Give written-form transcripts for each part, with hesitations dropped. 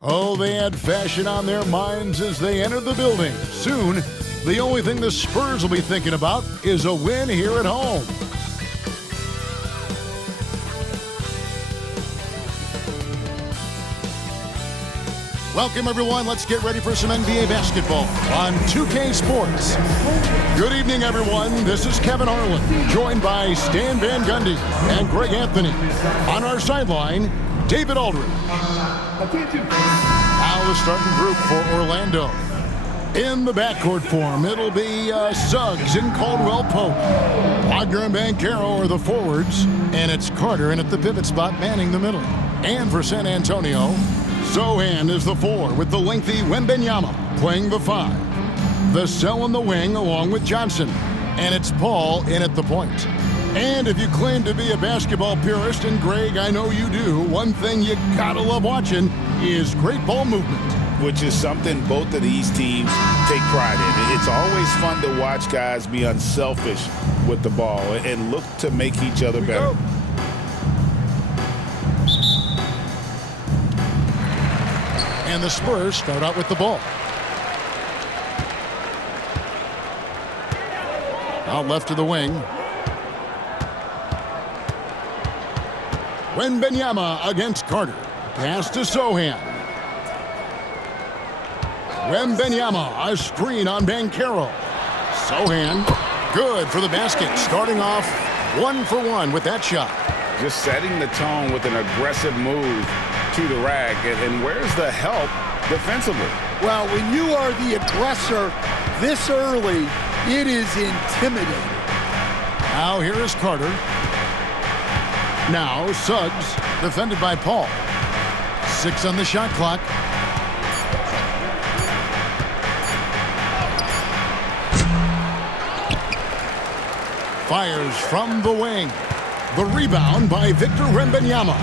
Oh, they had fashion on their minds as they entered the building. Soon, the only thing the Spurs will be thinking about is a win here at home. Welcome, everyone. Let's get ready for some NBA basketball on 2K Sports. Good evening, everyone. This is Kevin Harlan, joined by Stan Van Gundy and Greg Anthony. On our sideline, David Aldridge. Now the starting group for Orlando. In the backcourt form, it'll be Suggs and Caldwell Pope. Wagner and Banchero are the forwards, and it's Carter in at the pivot spot manning the middle. And for San Antonio, Sohan is the 4 with the lengthy Wembanyama playing the 5. The Cell in the wing along with Johnson. And it's Paul in at the point. And if you claim to be a basketball purist, and Greg, I know you do, one thing you gotta love watching is great ball movement. Which is something both of these teams take pride in. It's always fun to watch guys be unselfish with the ball and look to make each other better. And the Spurs start out with the ball. Out left to the wing. Wembanyama against Carter. Pass to Sohan. Wembanyama, a screen on Banchero. Sohan, good for the basket. Starting off 1 for 1 with that shot. Just setting the tone with an aggressive move to the rack. And where's the help defensively? Well, when you are the aggressor this early, it is intimidating. Now here is Carter. Now Suggs, defended by Paul. 6 on the shot clock. Fires from the wing. The rebound by Victor Wembanyama.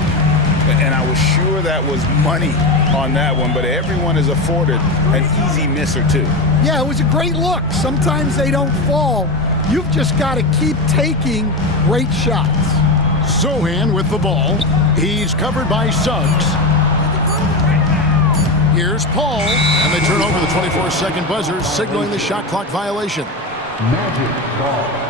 And I was sure that was money on that one, but everyone is afforded an easy miss or two. Yeah, it was a great look. Sometimes they don't fall. You've just got to keep taking great shots. Sohan with the ball. He's covered by Suggs. Here's Paul. And they turn over the 24-second buzzer, signaling the shot clock violation. Magic ball.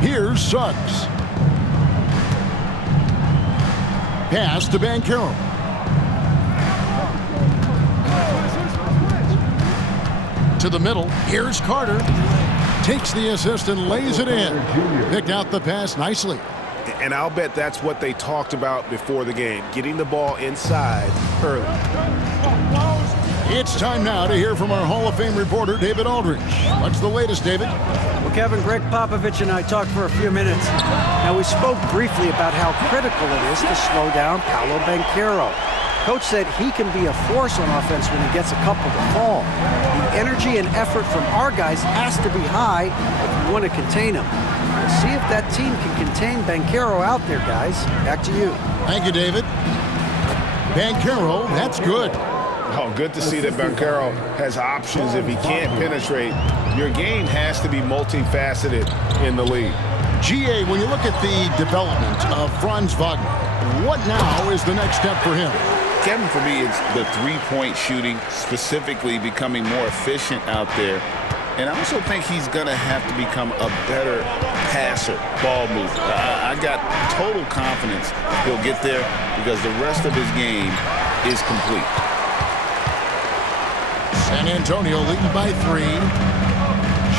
Here's Suggs. Pass to Banchero. To the middle. Here's Carter. Takes the assist and lays it in. Picked out the pass nicely. And I'll bet that's what they talked about before the game, getting the ball inside early. It's time now to hear from our Hall of Fame reporter, David Aldridge. What's the latest, David? Well, Kevin, Greg Popovich and I talked for a few minutes. Now, we spoke briefly about how critical it is to slow down Paolo Banchero. Coach said he can be a force on offense when he gets a couple to fall. The energy and effort from our guys has to be high if we want to contain him. We'll see if that team can contain Banchero out there, guys. Back to you. Thank you, David. Banchero, that's good. Oh, good to see that Banchero has options if he can't penetrate. Your game has to be multifaceted in the league. GA, when you look at the development of Franz Wagner, what now is the next step for him? Kevin, for me, it's the three-point shooting, specifically becoming more efficient out there. And I also think he's going to have to become a better passer, ball mover. I got total confidence he'll get there because the rest of his game is complete. San Antonio leading by 3.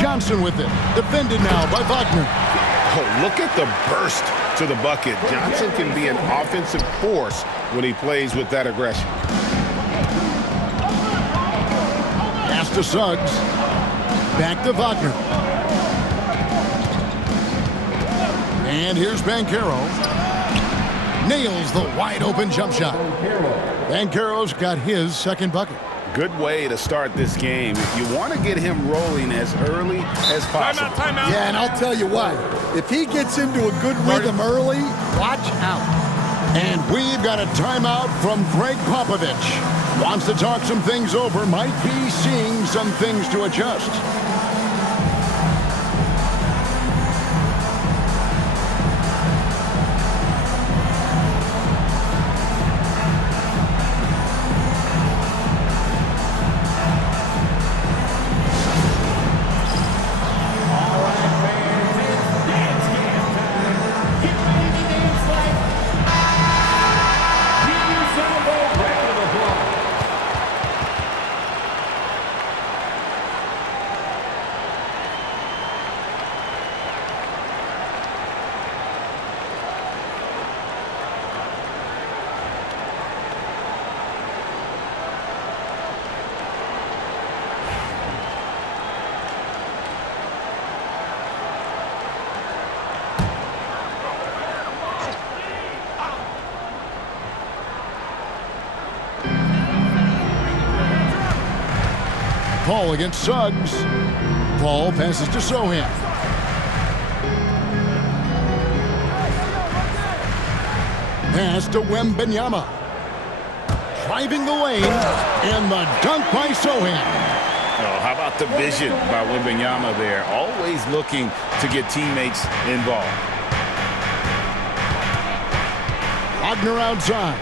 Johnson with it. Defended now by Wagner. Oh, look at the burst to the bucket. Johnson can be an offensive force when he plays with that aggression. Pass to Suggs. Back to Wagner. And here's Banchero. Nails the wide-open jump shot. Banchero's got his second bucket. Good way to start this game. If you want to get him rolling as early as possible. Timeout. Yeah, and I'll tell you what. If he gets into a good rhythm early, watch out. And we've got a timeout from Greg Popovich. Wants to talk some things over. Might be seeing some things to adjust. Paul against Suggs. Paul passes to Sohan. Pass to Wembanyama. Driving the lane, and the dunk by Sohan. Oh, how about the vision by Wembanyama there? Always looking to get teammates involved. Wagner outside.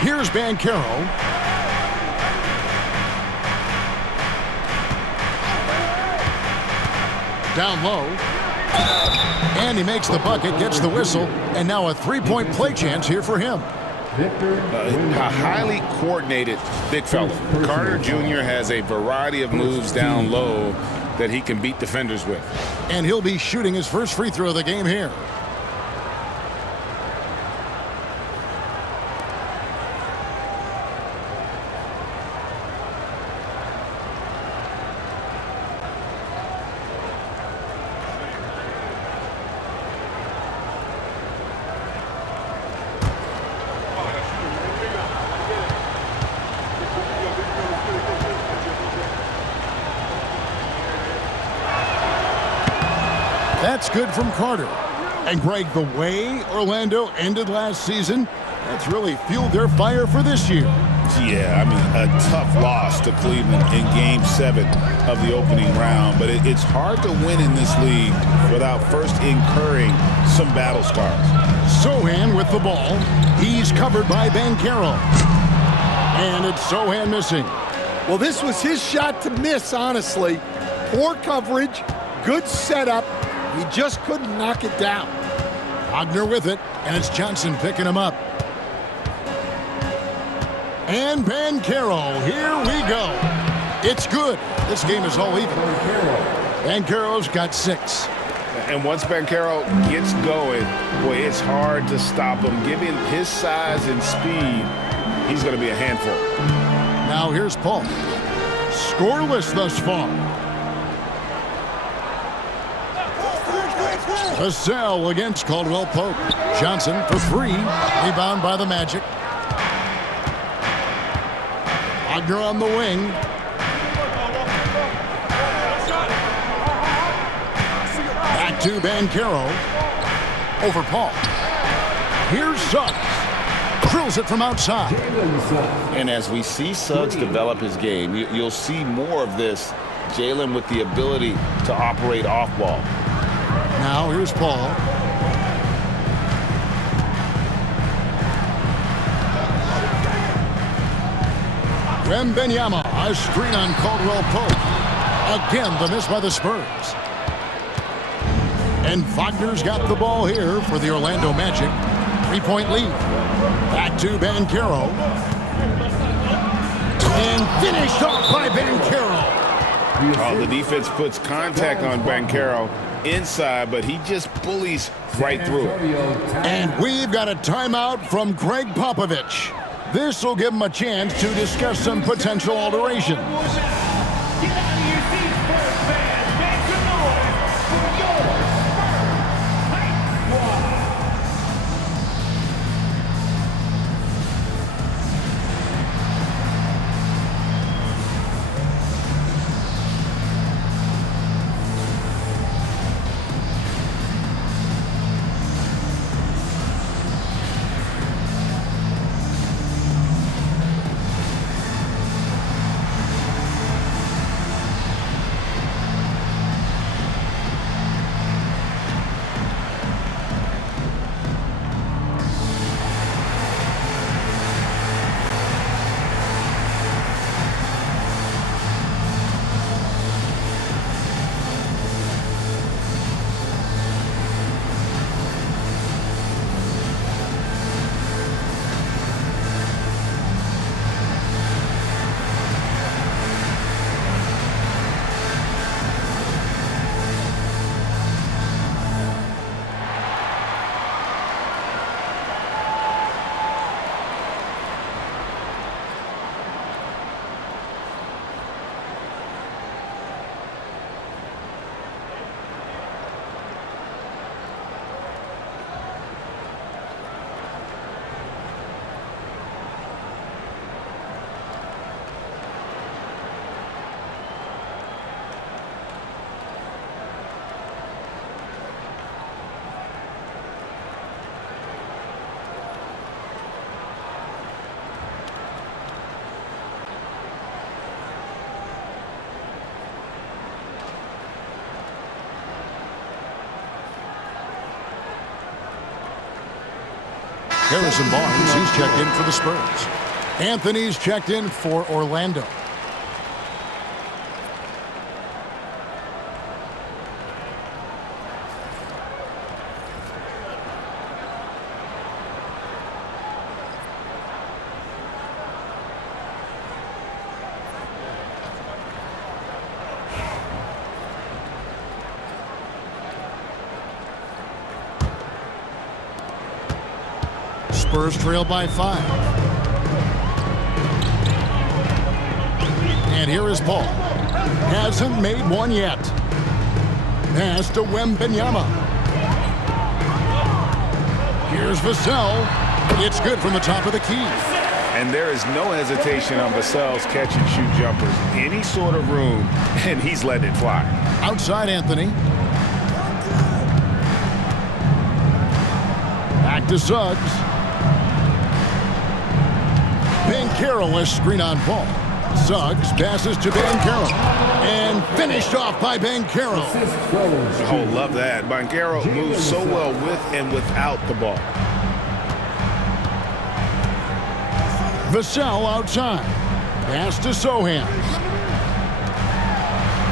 Here's Banchero. Down low. And he makes the bucket, gets the whistle, and now a three-point play chance here for him. A highly coordinated big fella. Carter Jr. has a variety of moves down low that he can beat defenders with. And he'll be shooting his first free throw of the game here. That's good from Carter. And Greg, the way Orlando ended last season, that's really fueled their fire for this year. Yeah, I mean, a tough loss to Cleveland in Game 7 of the opening round. But it's hard to win in this league without first incurring some battle scars. Sohan with the ball. He's covered by Banchero. And it's Sohan missing. Well, this was his shot to miss, honestly. Poor coverage, good setup. He just couldn't knock it down. Wagner with it, and it's Johnson picking him up. And Banchero, here we go. It's good. This game is all even. Banchero's got 6. And once Banchero gets going, boy, it's hard to stop him. Given his size and speed, he's going to be a handful. Now here's Paul. Scoreless thus far. Vassell against Caldwell Pope. Johnson for 3. Rebound by the Magic. Wagner on the wing. Back to Banchero. Over Paul. Here's Suggs. Drills it from outside. And as we see Suggs develop his game, you'll see more of this. Jalen with the ability to operate off ball. Now here's Paul. Wembanyama, a screen on Caldwell Pope. Again, the miss by the Spurs. And Wagner's got the ball here for the Orlando Magic. 3-point lead. Back to Banchero. And finished off by Banchero. The defense puts contact on Banchero inside, but he just bullies right through it. And we've got a timeout from Greg Popovich. This will give him a chance to discuss some potential alterations. Harrison Barnes, he's checked in for the Spurs. Anthony's checked in for Orlando. Spurs trail by 5. And here is Paul. Hasn't made one yet. Pass to Wembanyama. Here's Vassell. It's good from the top of the key. And there is no hesitation on Vassell's catch-and-shoot jumpers. Any sort of room, and he's letting it fly. Outside Anthony. Back to Suggs. Banchero is screen on ball. Suggs passes to Banchero. And finished off by Banchero. Oh, love that. Banchero moves so well with and without the ball. Vassell outside. Pass to Sohan.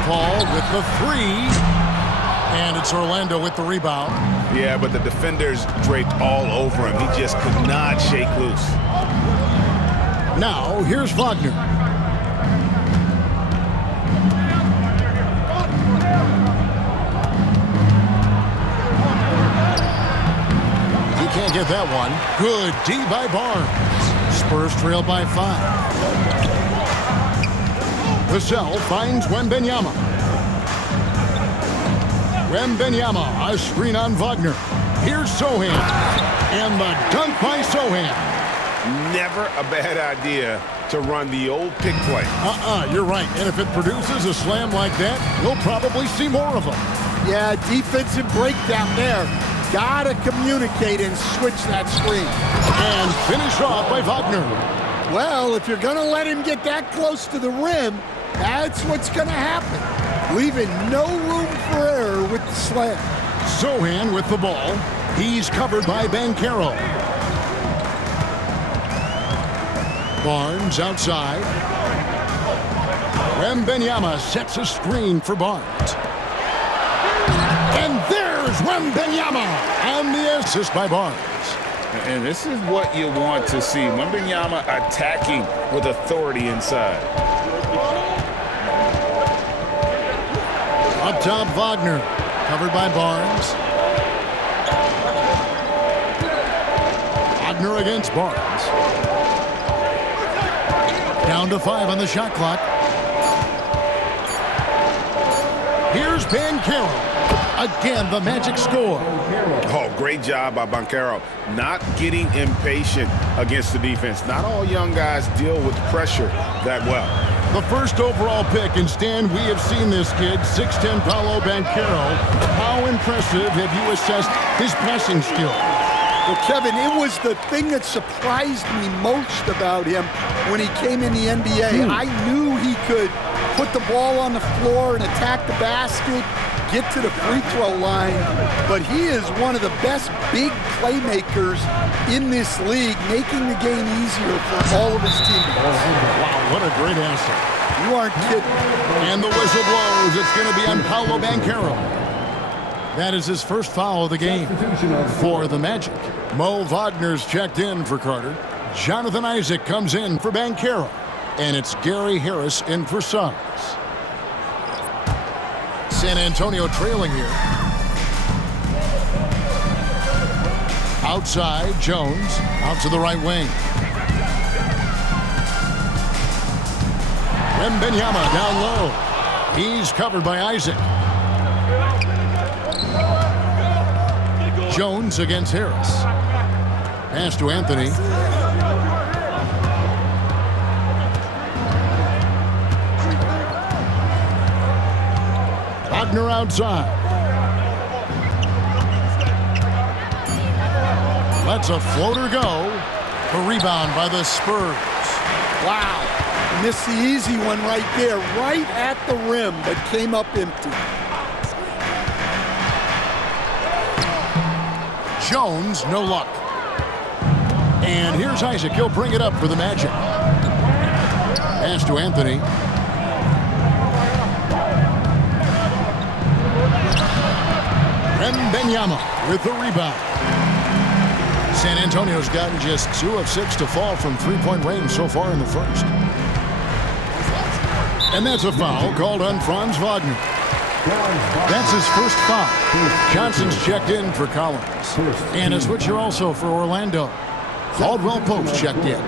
Paul with the 3. And it's Orlando with the rebound. Yeah, but the defenders draped all over him. He just could not shake loose. Now, here's Wagner. He can't get that one. Good D by Barnes. Spurs trail by 5. Vassell finds Wembanyama. Wembanyama, a screen on Wagner. Here's Sohan. And the dunk by Sohan. Never a bad idea to run the old pick play. You're right. And if it produces a slam like that, we'll probably see more of them. Yeah, defensive breakdown there. Gotta communicate and switch that screen. And finish off by Wagner. Well, if you're gonna let him get that close to the rim, that's what's gonna happen. Leaving no room for error with the slam. Sohan with the ball. He's covered by Banchero. Barnes outside. Wembanyama sets a screen for Barnes. And there's Wembanyama on the assist by Barnes. And this is what you want to see. Wembanyama attacking with authority inside. Up top, Wagner. Covered by Barnes. Wagner against Barnes. Down to 5 on the shot clock. Here's Banchero. Again, the Magic score. Oh, great job by Banchero. Not getting impatient against the defense. Not all young guys deal with pressure that well. The first overall pick, and Stan, we have seen this kid, 6'10" Paolo Banchero. How impressive have you assessed his passing skill? Well, Kevin, it was the thing that surprised me most about him when he came in the NBA. I knew he could put the ball on the floor and attack the basket, get to the free throw line, but he is one of the best big playmakers in this league, making the game easier for all of his teammates. Wow, what a great asset. You aren't kidding. And the whistle blows. It's going to be on Paolo Banchero. That is his first foul of the game for the Magic. Mo Wagner's checked in for Carter. Jonathan Isaac comes in for Banchero. And it's Gary Harris in for Suggs. San Antonio trailing here. Outside, Jones. Out to the right wing. Wembanyama down low. He's covered by Isaac. Jones against Harris. Pass to Anthony. Wagner outside. Lets a floater go. The rebound by the Spurs. Wow. Missed the easy one right there, right at the rim, but came up empty. Jones, no luck. And here's Isaac. He'll bring it up for the Magic. Pass to Anthony. Wembanyama with the rebound. San Antonio's gotten just 2 of 6 to fall from three-point range so far in the first. And that's a foul called on Franz Wagner. That's his first foul. Johnson's checked in for Collins. And a switcher also for Orlando. Caldwell Pope's checked in.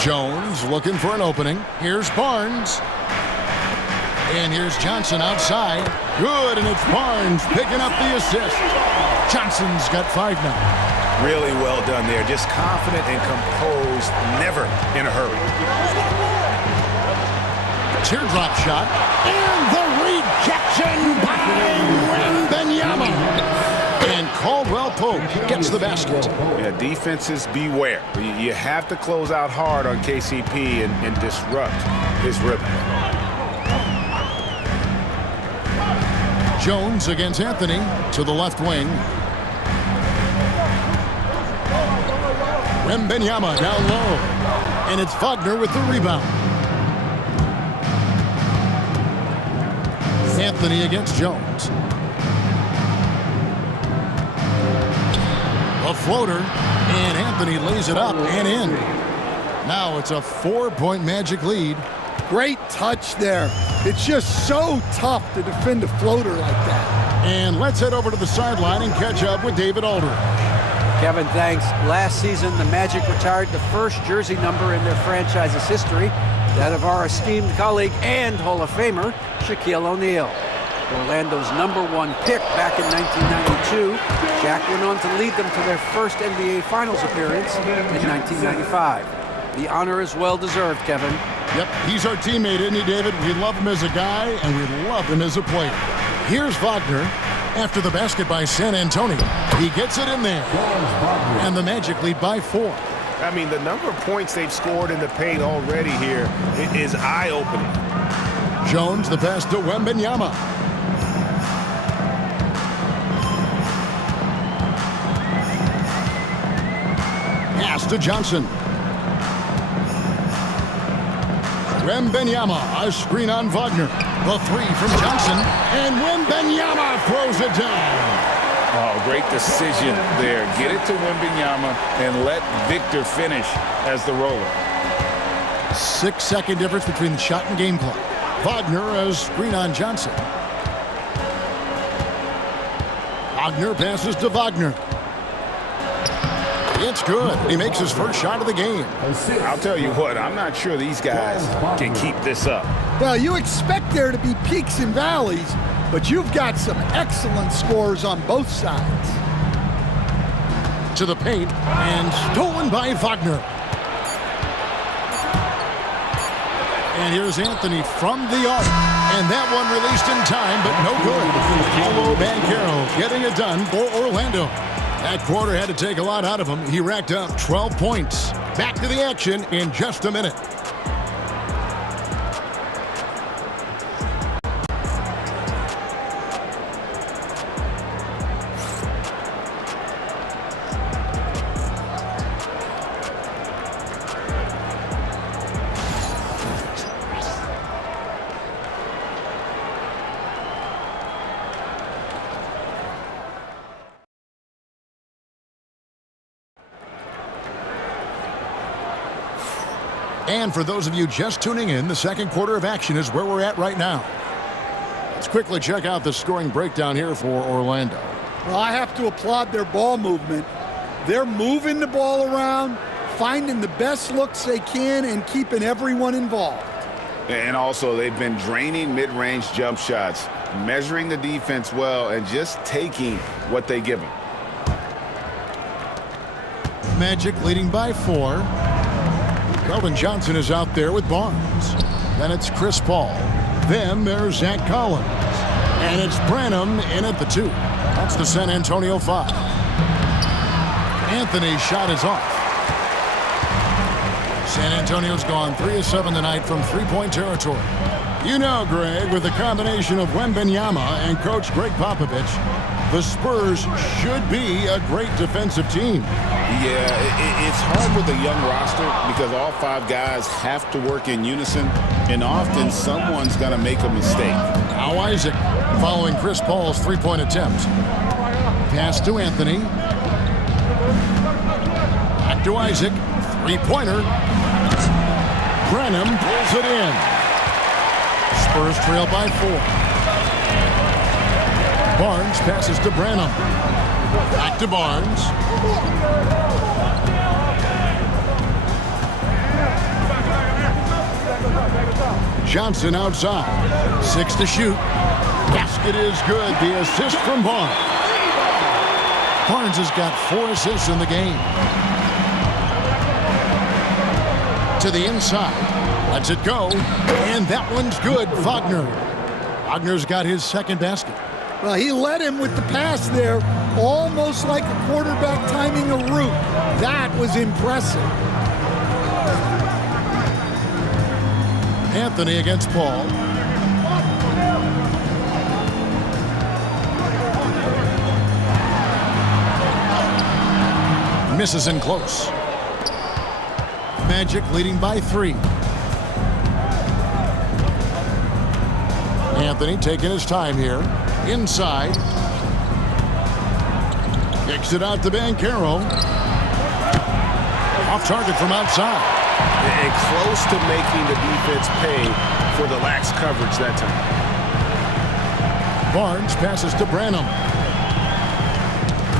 Jones looking for an opening. Here's Barnes. And here's Johnson outside. Good, and it's Barnes picking up the assist. Johnson's got 5 now. Really well done there. Just confident and composed, never in a hurry. Teardrop shot. And the rejection by Wembanyama. And Caldwell Pope gets the basket. Yeah, defenses beware. You have to close out hard on KCP and disrupt his rhythm. Jones against Anthony to the left wing. Wembanyama down low. And it's Wagner with the rebound. Anthony against Jones. A floater, and Anthony lays it up and in. Now it's a 4-point Magic lead. Great touch there. It's just so tough to defend a floater like that. And let's head over to the sideline and catch up with David Aldridge. Kevin, thanks. Last season, the Magic retired the first jersey number in their franchise's history, that of our esteemed colleague and Hall of Famer, Shaquille O'Neal. Orlando's #1 pick back in 1992, Shaq went on to lead them to their first NBA Finals appearance in 1995. The honor is well-deserved, Kevin. Yep, he's our teammate, isn't he, David? We love him as a guy, and we love him as a player. Here's Wagner after the basket by San Antonio. He gets it in there, and the Magic lead by 4. I mean, the number of points they've scored in the paint already here is eye-opening. Jones, the pass to Wembanyama. Pass to Johnson. Wembanyama, a screen on Wagner. The 3 from Johnson, and Wembanyama throws it down. Oh, great decision there. Get it to Wembanyama and let Victor finish as the roller. 6-second difference between the shot and game clock. Wagner, a screen on Johnson. Wagner passes to Wagner. It's good. He makes his first shot of the game. I'll tell you what, I'm not sure these guys can keep this up. Well, you expect there to be peaks and valleys, but you've got some excellent scores on both sides. To the paint, and stolen by Wagner. And here's Anthony from the arc. And that one released in time, but no good. Paolo Banchero getting it done for Orlando. That quarter had to take a lot out of him. He racked up 12 points. Back to the action in just a minute. And for those of you just tuning in, the second quarter of action is where we're at right now. Let's quickly check out the scoring breakdown here for Orlando. Well, I have to applaud their ball movement. They're moving the ball around, finding the best looks they can, and keeping everyone involved. And also, they've been draining mid-range jump shots, measuring the defense well, and just taking what they give them. Magic leading by 4. Keldon Johnson is out there with Barnes. Then it's Chris Paul. Then there's Zach Collins. And it's Branham in at the 2. That's the San Antonio 5. Anthony's shot is off. San Antonio's gone 3 of 7 tonight from three-point territory. You know, Greg, with the combination of Wembanyama and Coach Greg Popovich, the Spurs should be a great defensive team. Yeah, it's hard with a young roster because all 5 guys have to work in unison, and often someone's going to make a mistake. Now Isaac following Chris Paul's three-point attempt. Pass to Anthony. Back to Isaac. Three-pointer. Branham pulls it in. Spurs trail by 4. Barnes passes to Branham. Back to Barnes. Johnson outside. 6 to shoot. Basket is good. The assist from Barnes. Barnes has got 4 assists in the game. To the inside. Lets it go. And that one's good. Wagner's got his second basket. Well, he led him with the pass there, almost like a quarterback timing a route. That was impressive. Anthony against Paul. Misses in close. Magic leading by 3. Anthony taking his time here. Inside. Kicks it out to Banchero. Off target from outside. And close to making the defense pay for the lax coverage that time. Barnes passes to Branham.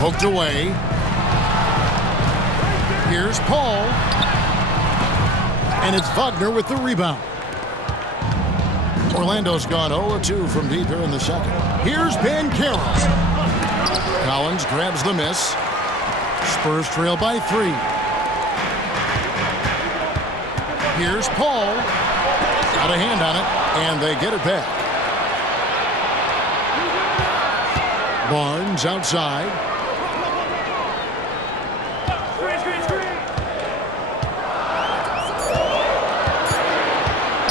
Poked away. Here's Paul. And it's Wagner with the rebound. Orlando's gone 0-2 from deep here in the second. Here's Banchero. Collins grabs the miss. Spurs trail by 3. Here's Paul. Got a hand on it, and they get it back. Barnes outside.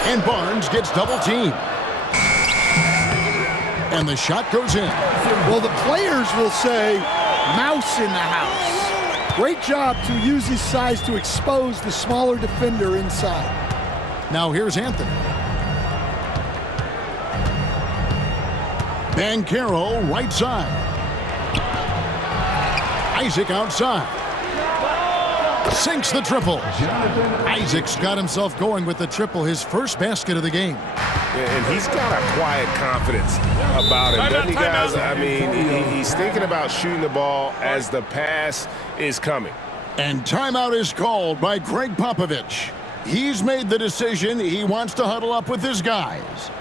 And Barnes gets double teamed. And the shot goes in. Well, the players will say, mouse in the house. Great job to use his size to expose the smaller defender inside. Now here's Anthony. Banchero right side. Isaac outside. Sinks the triple. Isaac's got himself going with the triple, his first basket of the game. And he's got a quiet confidence about him, doesn't he, guys? I mean, he's thinking about shooting the ball as the pass is coming. And timeout is called by Greg Popovich. He's made the decision. He wants to huddle up with his guys.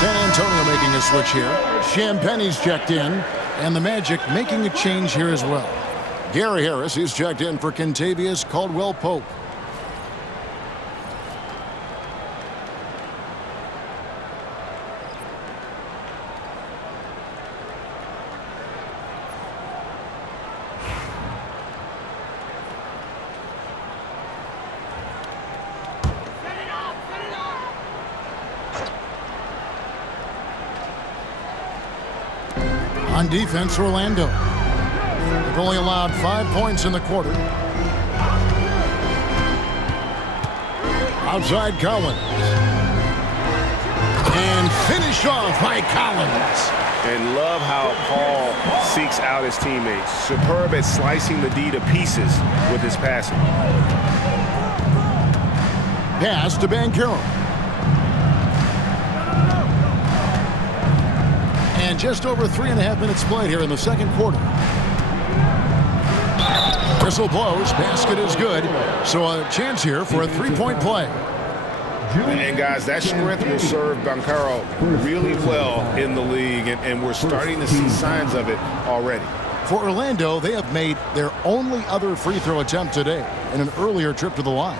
San Antonio making a switch here. Champagne's checked in, and the Magic making a change here as well. Gary Harris is checked in for Kentavious Caldwell-Pope. On defense, Orlando. They've only allowed 5 points in the quarter. Outside Collins. And finish off by Collins. And love how Paul seeks out his teammates. Superb at slicing the D to pieces with his passing. Pass to Banchero. And just over 3.5 minutes played here in the second quarter. Whistle blows. Basket is good. So a chance here for a three-point play. And guys, that strength will serve Banchero really well in the league, and we're starting to see signs of it already. For Orlando, they have made their only other free throw attempt today in an earlier trip to the line.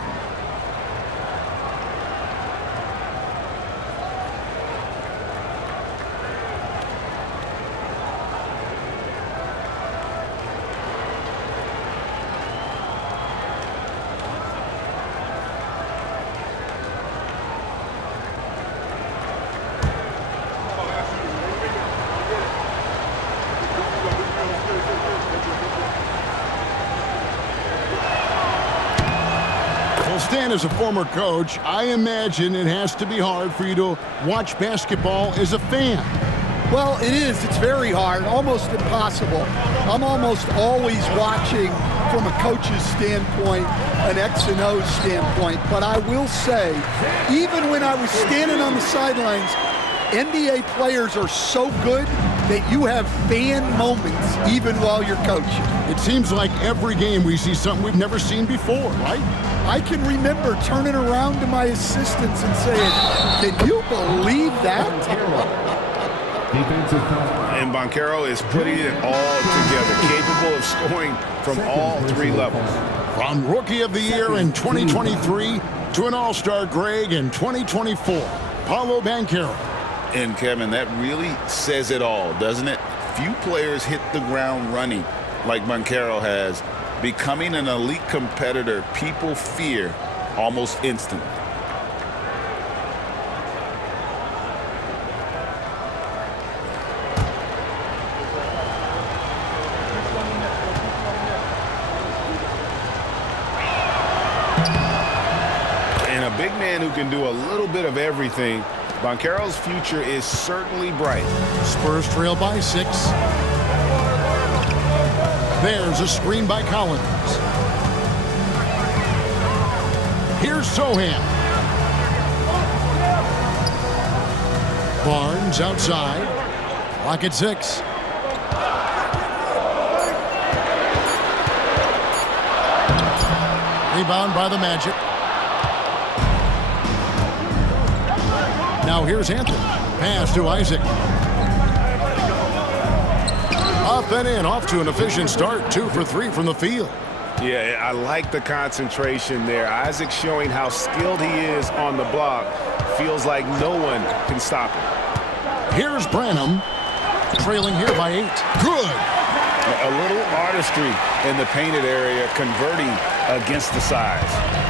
Stan, as a former coach, I imagine it has to be hard for you to watch basketball as a fan. Well, it is. It's very hard, almost impossible. I'm almost always watching from a coach's standpoint, an X and O standpoint. But I will say, even when I was standing on the sidelines, NBA players are so good that you have fan moments even while you're coaching. It seems like every game we see something we've never seen before, right? I can remember turning around to my assistants and saying, can you believe that? And Banchero is putting it all together, capable of scoring from all three levels. From Rookie of the Year in 2023 to an All-Star Greg in 2024, Paolo Banchero. And Kevin, that really says it all, doesn't it? Few players hit the ground running like Banchero has, becoming an elite competitor people fear almost instantly. And a big man who can do a little bit of everything. Banchero's future is certainly bright. Spurs trail by 6. There's a screen by Collins. Here's Sohan. Barnes outside. Clock at 6. Rebound by the Magic. Now here's Anthony. Pass to Isaac. Up and in, off to an efficient start. 2 for 3 from the field. Yeah, I like the concentration there. Isaac showing how skilled he is on the block. Feels like no one can stop him. Here's Branham. Trailing here by 8. Good. A little artistry in the painted area, converting against the size.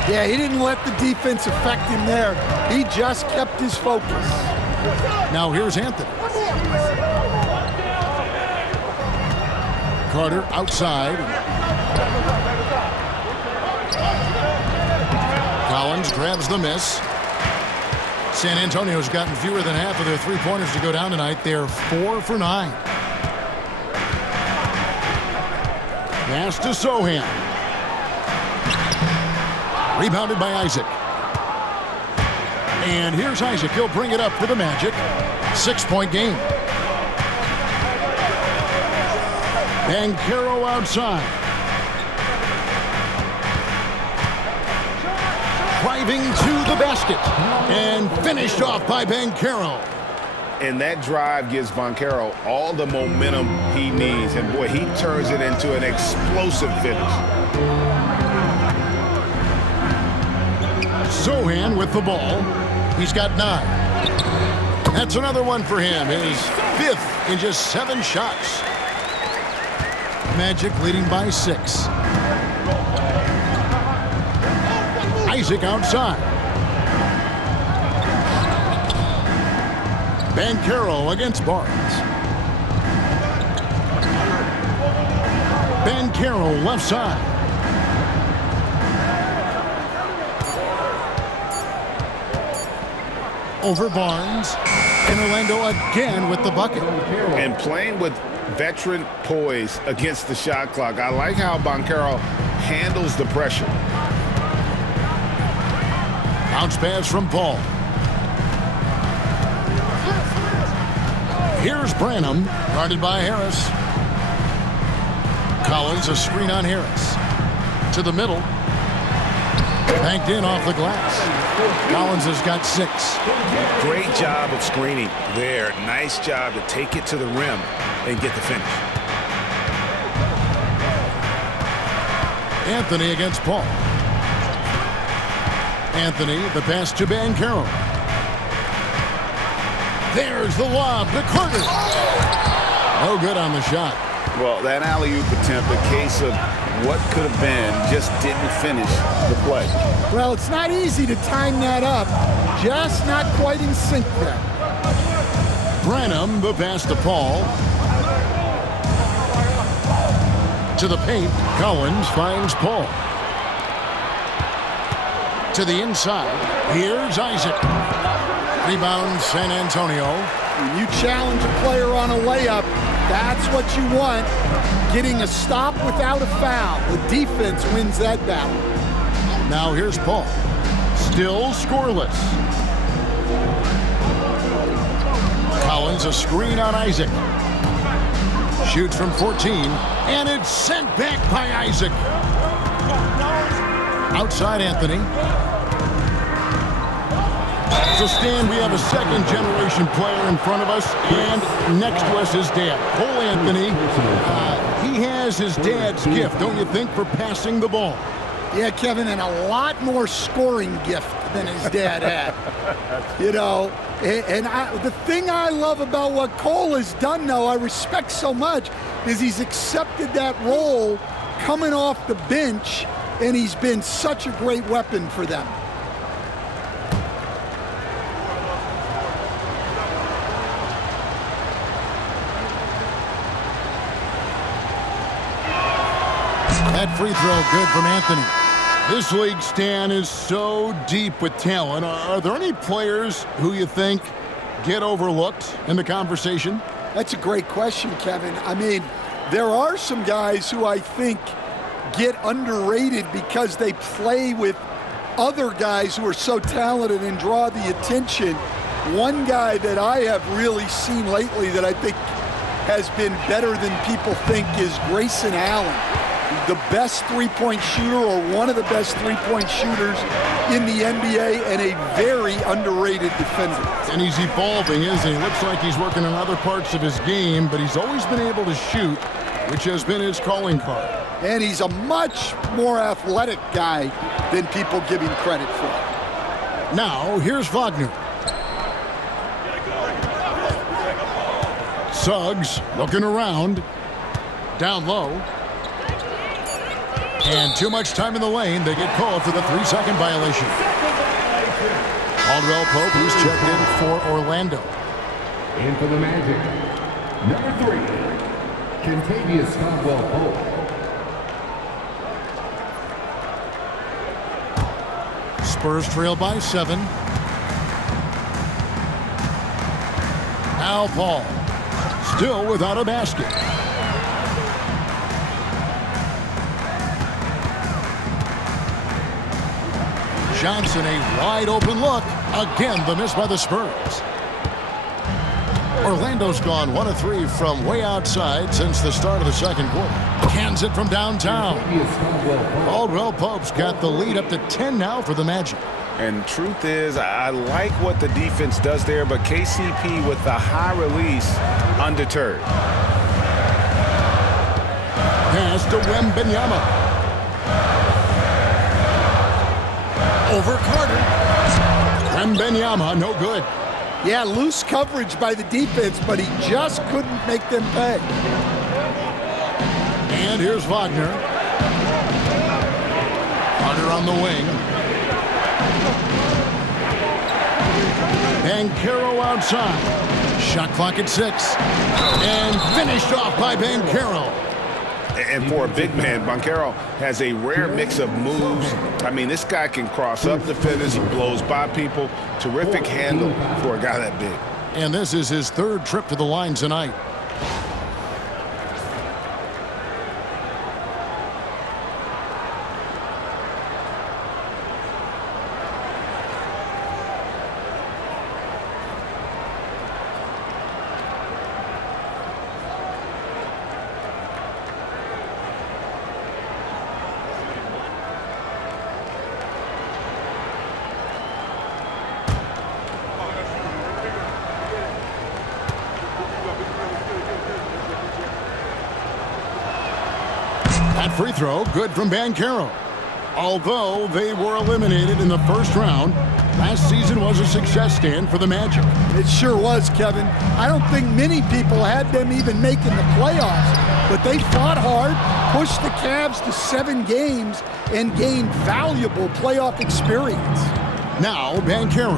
Yeah, he didn't let the defense affect him there. He just kept his focus. Now here's Anthony. Carter outside. Collins grabs the miss. San Antonio's gotten fewer than half of their three-pointers to go down tonight. They're 4 for 9. Pass to Sohan. Rebounded by Isaac. And here's Isaac. He'll bring it up for the Magic. 6-point game. Banchero outside. Driving to the basket. And finished off by Banchero. And that drive gives Banchero all the momentum he needs. And boy, he turns it into an explosive finish. Sohan with the ball. He's got 9. That's another one for him. His 5th in just 7 shots. Magic leading by 6. Isaac outside. Banchero against Barnes. Banchero left side. Over Barnes. And Orlando again with the bucket. And playing with veteran poise against the shot clock. I like how Banchero handles the pressure. Bounce pass from Paul. Here's Branham, guarded by Harris. Collins, a screen on Harris. To the middle. Banked in off the glass. Collins has got 6. Great job of screening there. Nice job to take it to the rim and get the finish. Anthony against Paul. Anthony, the pass to Banchero. There's the lob to Carter. No good on the shot. Well, that alley-oop attempt, a case of what could have been, just didn't finish the play. Well, it's not easy to time that up. Just not quite in sync there. Branham, the pass to Paul. To the paint, Collins finds Paul. To the inside, here's Isaac. Rebound, San Antonio. When you challenge a player on a layup, that's what you want. Getting a stop without a foul. The defense wins that battle. Now here's Paul. Still scoreless. Collins a screen on Isaac. Shoots from 14, and it's sent back by Isaac. Outside Anthony. So, Stan, we have a second-generation player in front of us, and next to us is dad, Cole Anthony. He has his dad's gift, don't you think, for passing the ball? Yeah, Kevin, and a lot more scoring gift than his dad had. You know, and the thing I love about what Cole has done, though, I respect so much, is he's accepted that role coming off the bench, and he's been such a great weapon for them. That free throw good from Anthony. This league, Stan, is so deep with talent. Are there any players who you think get overlooked in the conversation? That's a great question, Kevin. I mean, there are some guys who I think get underrated because they play with other guys who are so talented and draw the attention. One guy that I have really seen lately that I think has been better than people think is Grayson Allen. The best three-point shooter, or one of the best three-point shooters in the NBA, and a very underrated defender. And he's evolving, isn't he? Looks like he's working on other parts of his game, but he's always been able to shoot, which has been his calling card. And he's a much more athletic guy than people give him credit for. Now, here's Wagner. Suggs looking around. Down low. And too much time in the lane. They get called for the 3-second violation. Caldwell Pope, who's checked in for Orlando. In for the Magic, number 3, Kentavious Caldwell Pope. Spurs trail by 7. Al Paul, still without a basket. Johnson, a wide open look. Again, the miss by the Spurs. Orlando's gone 1 of 3 from way outside since the start of the second quarter. Cans it from downtown. Caldwell Pope's got the lead up to 10 now for the Magic. And truth is, I like what the defense does there, but KCP with the high release, undeterred. Pass to Wembanyama. Over Carter. Wembanyama, no good. Yeah, loose coverage by the defense, but he just couldn't make them pay. And here's Wagner. Carter on the wing. Banchero outside. Shot clock at 6. And finished off by Banchero. And for a big man, Banchero has a rare mix of moves. I mean, this guy can cross up defenders. He blows by people. Terrific handle for a guy that big. And this is his 3rd trip to the line tonight. That free throw, good from Banchero. Although they were eliminated in the first round, last season was a success stand for the Magic. It sure was, Kevin. I don't think many people had them even making the playoffs, but they fought hard, pushed the Cavs to 7 games, and gained valuable playoff experience. Now, Banchero,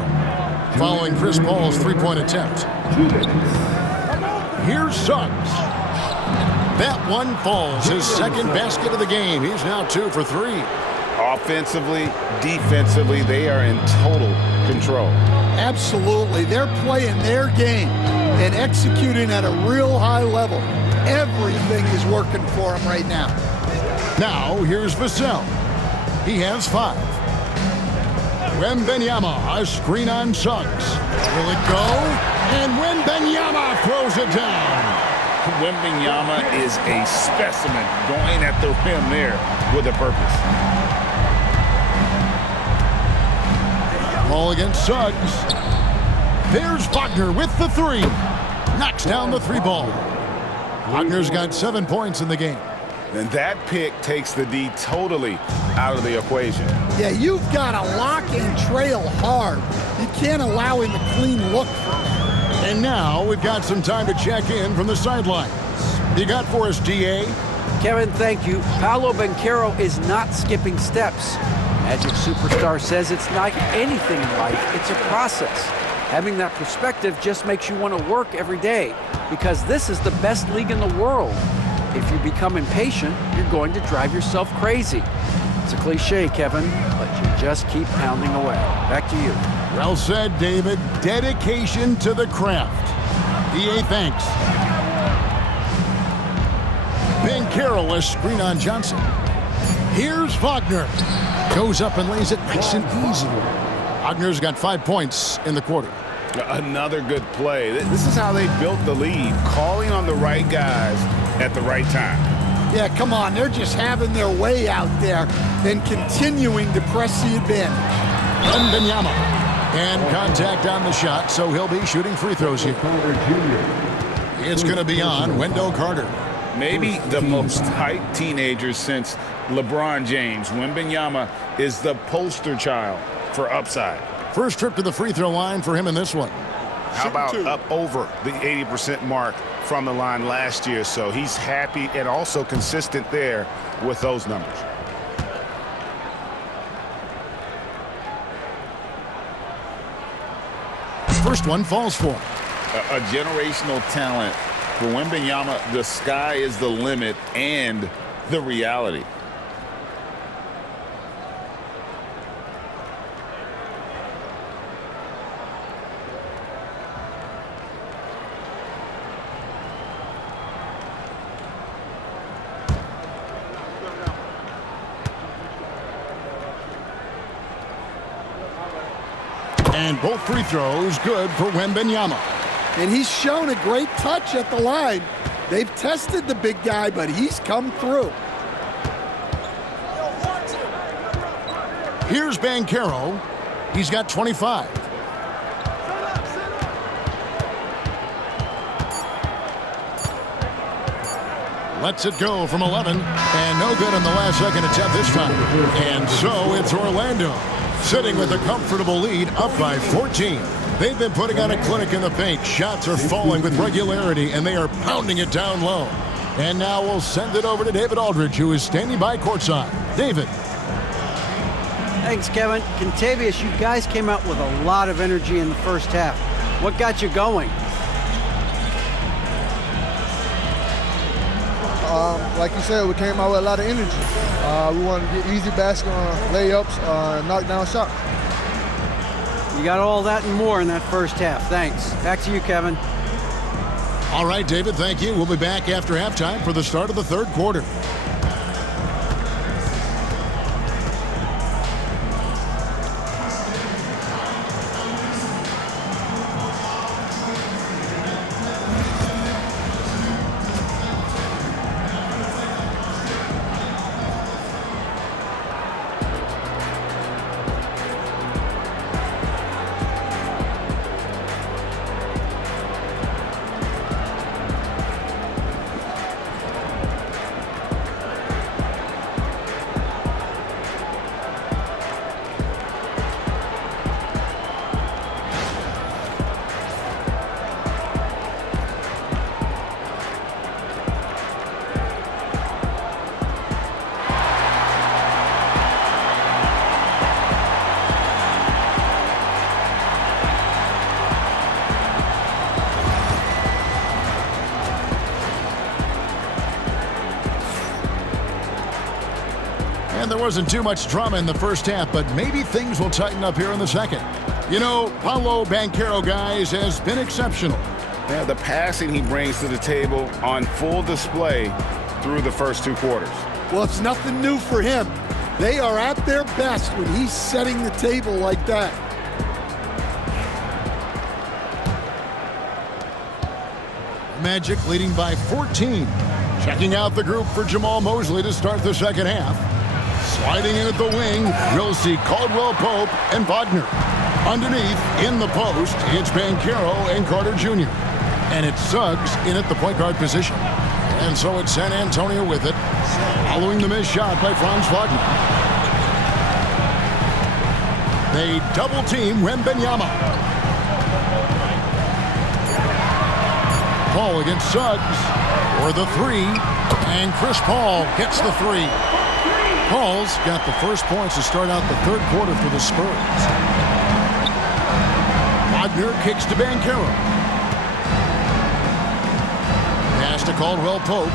following Chris Paul's three-point attempt. Here's Suggs. That one falls, his second basket of the game. He's now 2 for 3. Offensively, defensively, they are in total control. Absolutely. They're playing their game and executing at a real high level. Everything is working for them right now. Now, here's Vassell. He has 5. Wembanyama, a screen on Suggs. Will it go? And Wembanyama throws it down. Wembanyama is a specimen going at the rim there with a purpose. Ball against Suggs. There's Wagner with the 3. Knocks down the 3 ball. Wagner's got 7 points in the game. And that pick takes the D totally out of the equation. Yeah, you've got to lock and trail hard. You can't allow him a clean look from that. And now we've got some time to check in from the sidelines. You got for us, DA? Kevin, thank you. Paolo Banchero is not skipping steps. Magic superstar says it's like anything in life, it's a process. Having that perspective just makes you want to work every day because this is the best league in the world. If you become impatient, you're going to drive yourself crazy. It's a cliche, Kevin, but you just keep pounding away. Back to you. Well said, David. Dedication to the craft. DA, thanks. Banchero, a screen on Johnson. Here's Wagner. Goes up and lays it nice and easy. Wagner's got 5 points in the quarter. Another good play. This is how they built the lead, calling on the right guys at the right time. Yeah, come on. They're just having their way out there and continuing to press the advantage. Wembanyama. And contact on the shot, so he'll be shooting free throws here. It's going to be on Wendell Carter. Maybe the most hyped teenager since LeBron James. Wembanyama is the poster child for upside. First trip to the free throw line for him in this one. How about up over the 80% mark from the line last year? So he's happy and also consistent there with those numbers. First one falls for him. A generational talent for Wembanyama. The sky is the limit and the reality. And both free throws good for Wembanyama. And he's shown a great touch at the line. They've tested the big guy, but he's come through. Here's Banchero. He's got 25. Lets it go from 11. And no good on the last second attempt this time. And so it's Orlando sitting with a comfortable lead, up by 14. They've been putting on a clinic in the paint. Shots are falling with regularity, and they are pounding it down low. And now we'll send it over to David Aldridge, who is standing by courtside. David. Thanks, Kevin. Contavious, you guys came out with a lot of energy in the first half. What got you going? Like you said, we came out with a lot of energy. We wanted to get easy basket layups, knock down shots. You got all that and more in that first half. Thanks. Back to you, Kevin. All right, David, thank you. We'll be back after halftime for the start of the third quarter. wasn't too much drama in the first half, but maybe things will tighten up here in the second. You know, Paolo Banchero, guys, has been exceptional. Yeah, the passing he brings to the table on full display through the first 2 quarters. Well, it's nothing new for him. They are at their best when he's setting the table like that. Magic leading by 14. Checking out the group for Jamal Mosley to start the second half. Sliding in at the wing, we'll see Caldwell Pope and Wagner. Underneath, in the post, it's Banchero and Carter Jr. And it's Suggs in at the point guard position. And so it's San Antonio with it, following the missed shot by Franz Wagner. They double-team Wembanyama. Paul against Suggs for the 3, and Chris Paul gets the 3. Paul's got the first points to start out the third quarter for the Spurs. Wagner kicks to Banchero. Pass to Caldwell Pope.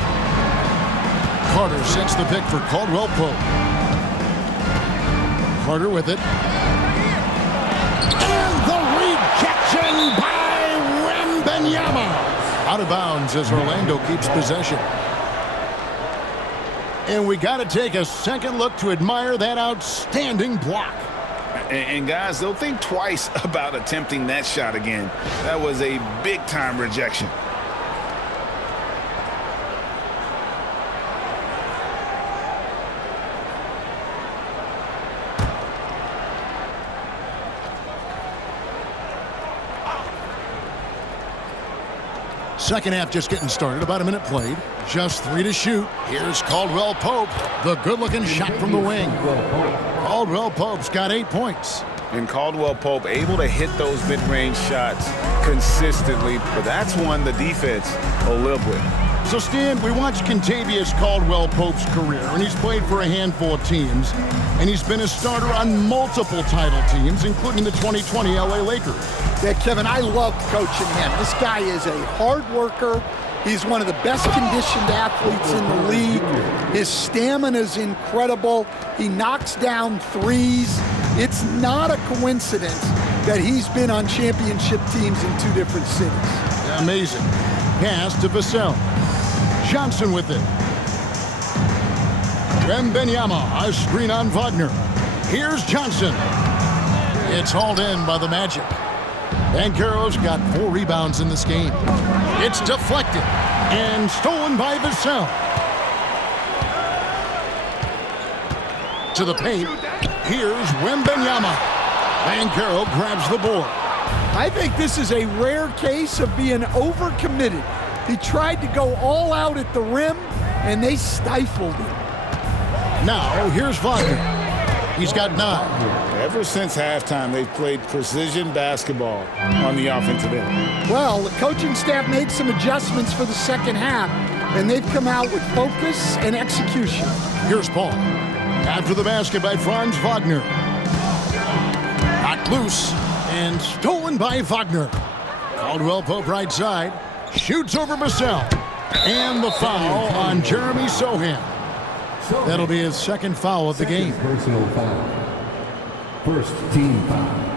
Carter sets the pick for Caldwell Pope. Carter with it. And the rejection by Wembanyama. Out of bounds as Orlando keeps possession. And we got to take a second look to admire that outstanding block. And guys, they'll think twice about attempting that shot again. That was a big-time rejection. Second half just getting started. About a minute played. Just 3 to shoot. Here's Caldwell Pope. The good-looking shot from the wing. Caldwell Pope's got 8 points. And Caldwell Pope able to hit those mid-range shots consistently, but that's one the defense will live with. So, Stan, we watched Kentavious Caldwell Pope's career, and he's played for a handful of teams, and he's been a starter on multiple title teams, including the 2020 LA Lakers. Yeah, Kevin, I love coaching him. This guy is a hard worker. He's one of the best conditioned athletes in the league. His stamina is incredible. He knocks down threes. It's not a coincidence that he's been on championship teams in 2 different cities. Amazing. Pass to Vassell. Johnson with it. Wembanyama, a screen on Wagner. Here's Johnson. It's hauled in by the Magic. Banchero's got 4 rebounds in this game. It's deflected and stolen by Vassell. To the paint. Here's Wembanyama. Banchero grabs the board. I think this is a rare case of being overcommitted. He tried to go all out at the rim, and they stifled him. Now, here's Wagner. He's got 9. Ever since halftime, they've played precision basketball on the offensive end. Well, the coaching staff made some adjustments for the second half, and they've come out with focus and execution. Here's Paul. After the basket by Franz Wagner. Knocked loose and stolen by Wagner. Caldwell Pope right side. Shoots over Vassell. And the foul on Jeremy Sohan. That'll be his second foul of the game. Personal foul. First team foul.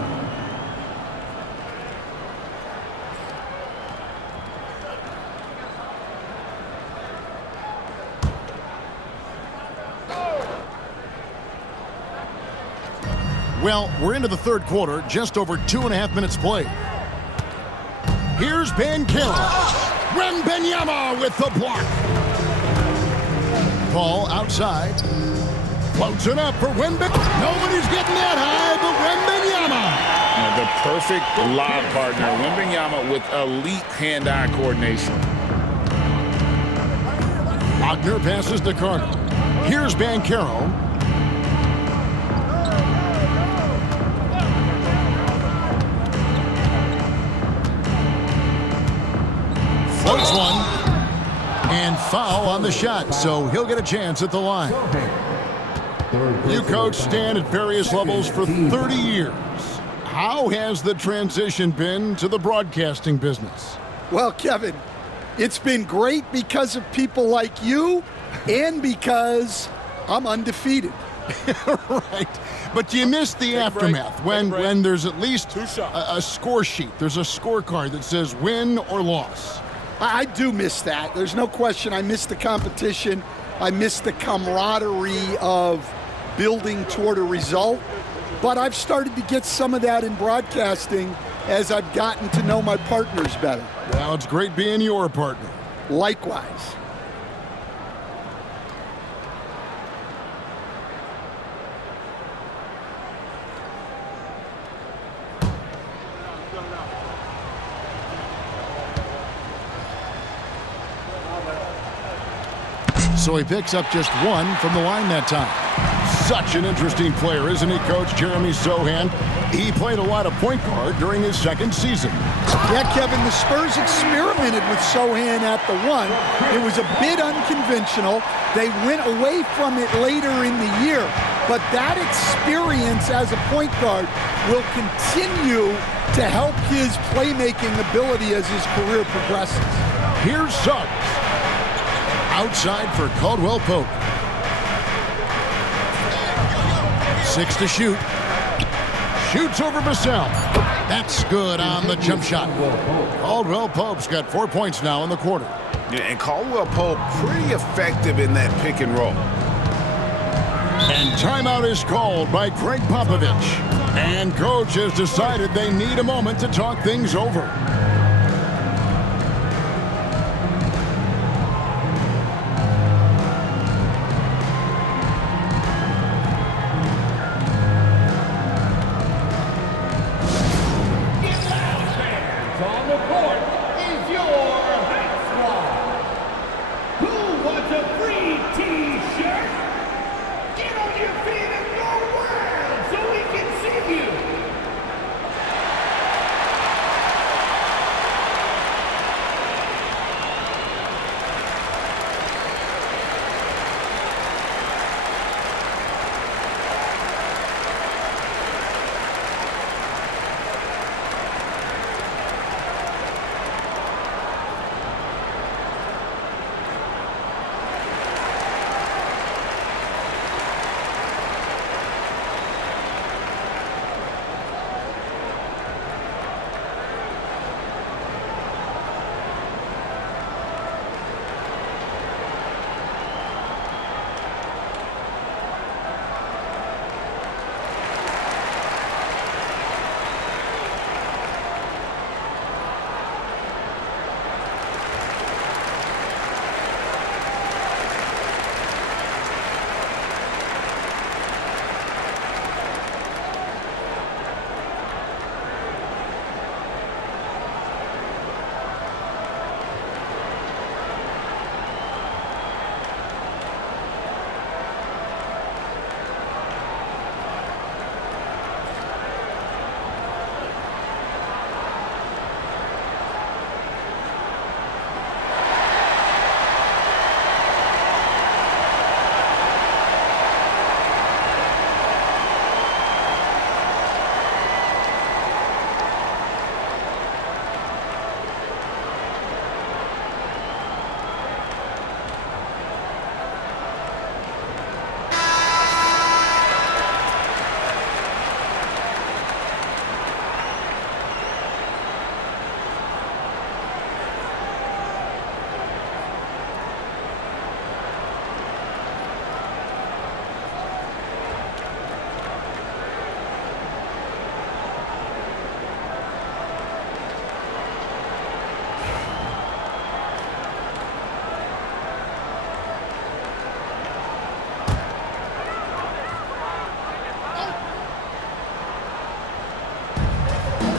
Well, we're into the third quarter, just over 2.5 minutes played. Here's Banchero. Wembanyama with the block. Paul outside. Floats it up for Wembanyama. Nobody's getting that high, but Wembanyama. The perfect lob partner. Wembanyama with elite hand-eye coordination. Wagner passes to Carter. Here's Banchero. Floats one. And foul on the shot, so he'll get a chance at the line. You coach Stan at various levels for 30 years. How has the transition been to the broadcasting business? Well, Kevin, it's been great because of people like you and because I'm undefeated. Right. But you miss the aftermath when there's at least a score sheet. There's a scorecard that says win or loss. I do miss that. There's no question. I miss the competition. I miss the camaraderie of building toward a result. But I've started to get some of that in broadcasting as I've gotten to know my partners better. Well, it's great being your partner. Likewise. So he picks up just one from the line that time. Such an interesting player, isn't he, Coach Jeremy Sohan? He played a lot of point guard during his second season. Yeah, Kevin, the Spurs experimented with Sohan at the one. It was a bit unconventional. They went away from it later in the year. But that experience as a point guard will continue to help his playmaking ability as his career progresses. Here's Suggs. Outside for Caldwell Pope. 6 to shoot. Shoots over Vassell. That's good on the jump shot. Caldwell Pope's got 4 points now in the quarter. Yeah, and Caldwell Pope pretty effective in that pick and roll. And timeout is called by Greg Popovich. And coach has decided they need a moment to talk things over.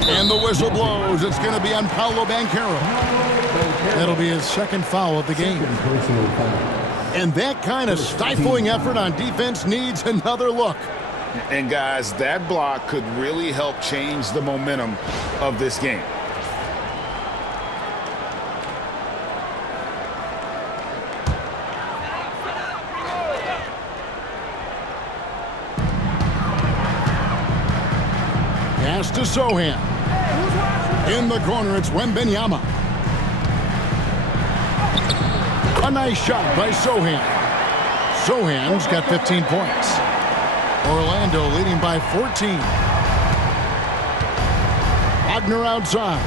And the whistle blows. It's going to be on Paolo Banchero. That'll be his second foul of the game. And that kind of stifling effort on defense needs another look. And guys, that block could really help change the momentum of this game. Pass to Sohan. In the corner, it's Wembanyama. A nice shot by Sohan. Sohan's got 15 points. Orlando leading by 14. Wagner outside.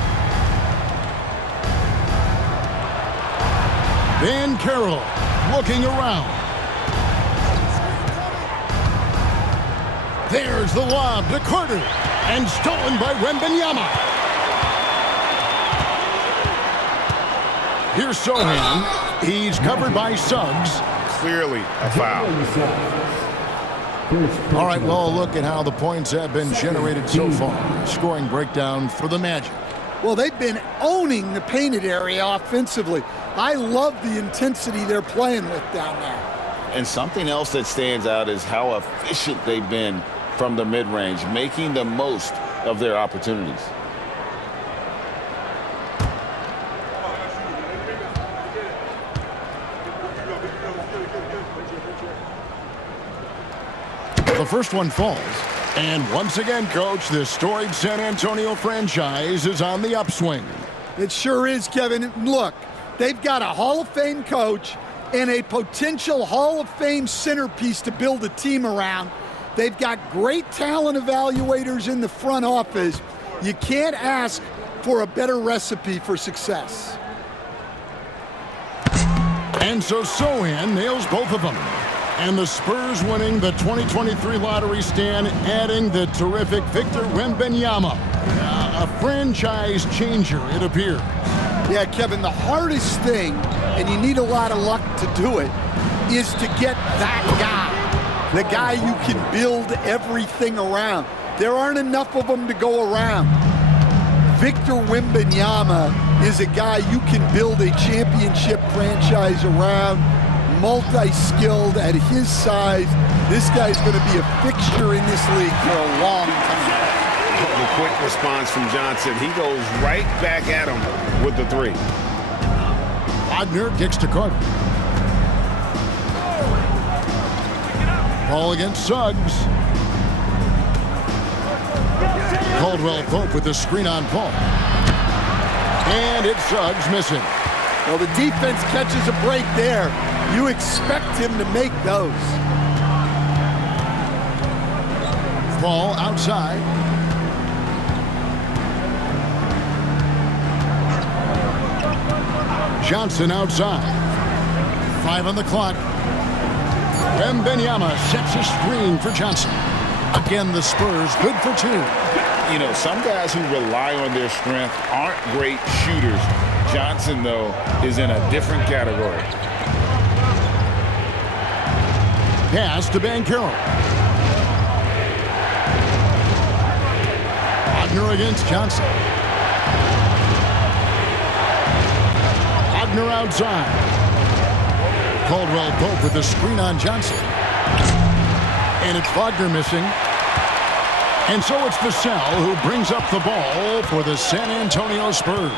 Van Carroll looking around. There's the lob to Carter, and stolen by Wembanyama. Here's Sohan. He's covered by Suggs. Clearly a foul. All right, well, look at how the points have been generated so far. Scoring breakdown for the Magic. Well, they've been owning the painted area offensively. I love the intensity they're playing with down there. And something else that stands out is how efficient they've been from the mid-range, making the most of their opportunities. The first one falls. And once again, Coach, the storied San Antonio franchise is on the upswing. It sure is, Kevin. Look, they've got a Hall of Fame coach and a potential Hall of Fame centerpiece to build a team around. They've got great talent evaluators in the front office. You can't ask for a better recipe for success. And so Sohan nails both of them. And the Spurs winning the 2023 lottery stand, adding the terrific Victor Wembanyama. A franchise changer, it appears. Yeah, Kevin, the hardest thing, and you need a lot of luck to do it, is to get that guy. The guy you can build everything around. There aren't enough of them to go around. Victor Wembanyama is a guy you can build a championship franchise around, multi-skilled at his size. This guy's going to be a fixture in this league for a long time. The quick response from Johnson. He goes right back at him with the three. Wagner kicks to Carter. Ball against Suggs. Caldwell Pope with the screen on Paul. And it's Suggs missing. Well, the defense catches a break there. You expect him to make those. Ball outside. Johnson outside. 5 on the clock. Wembanyama sets a screen for Johnson. Again, the Spurs good for 2. You know, some guys who rely on their strength aren't great shooters. Johnson, though, is in a different category. Pass to Van Carroll. Wagner against Johnson. Wagner outside. Caldwell Pope with the screen on Johnson. And it's Wagner missing. And so it's Vassell who brings up the ball for the San Antonio Spurs.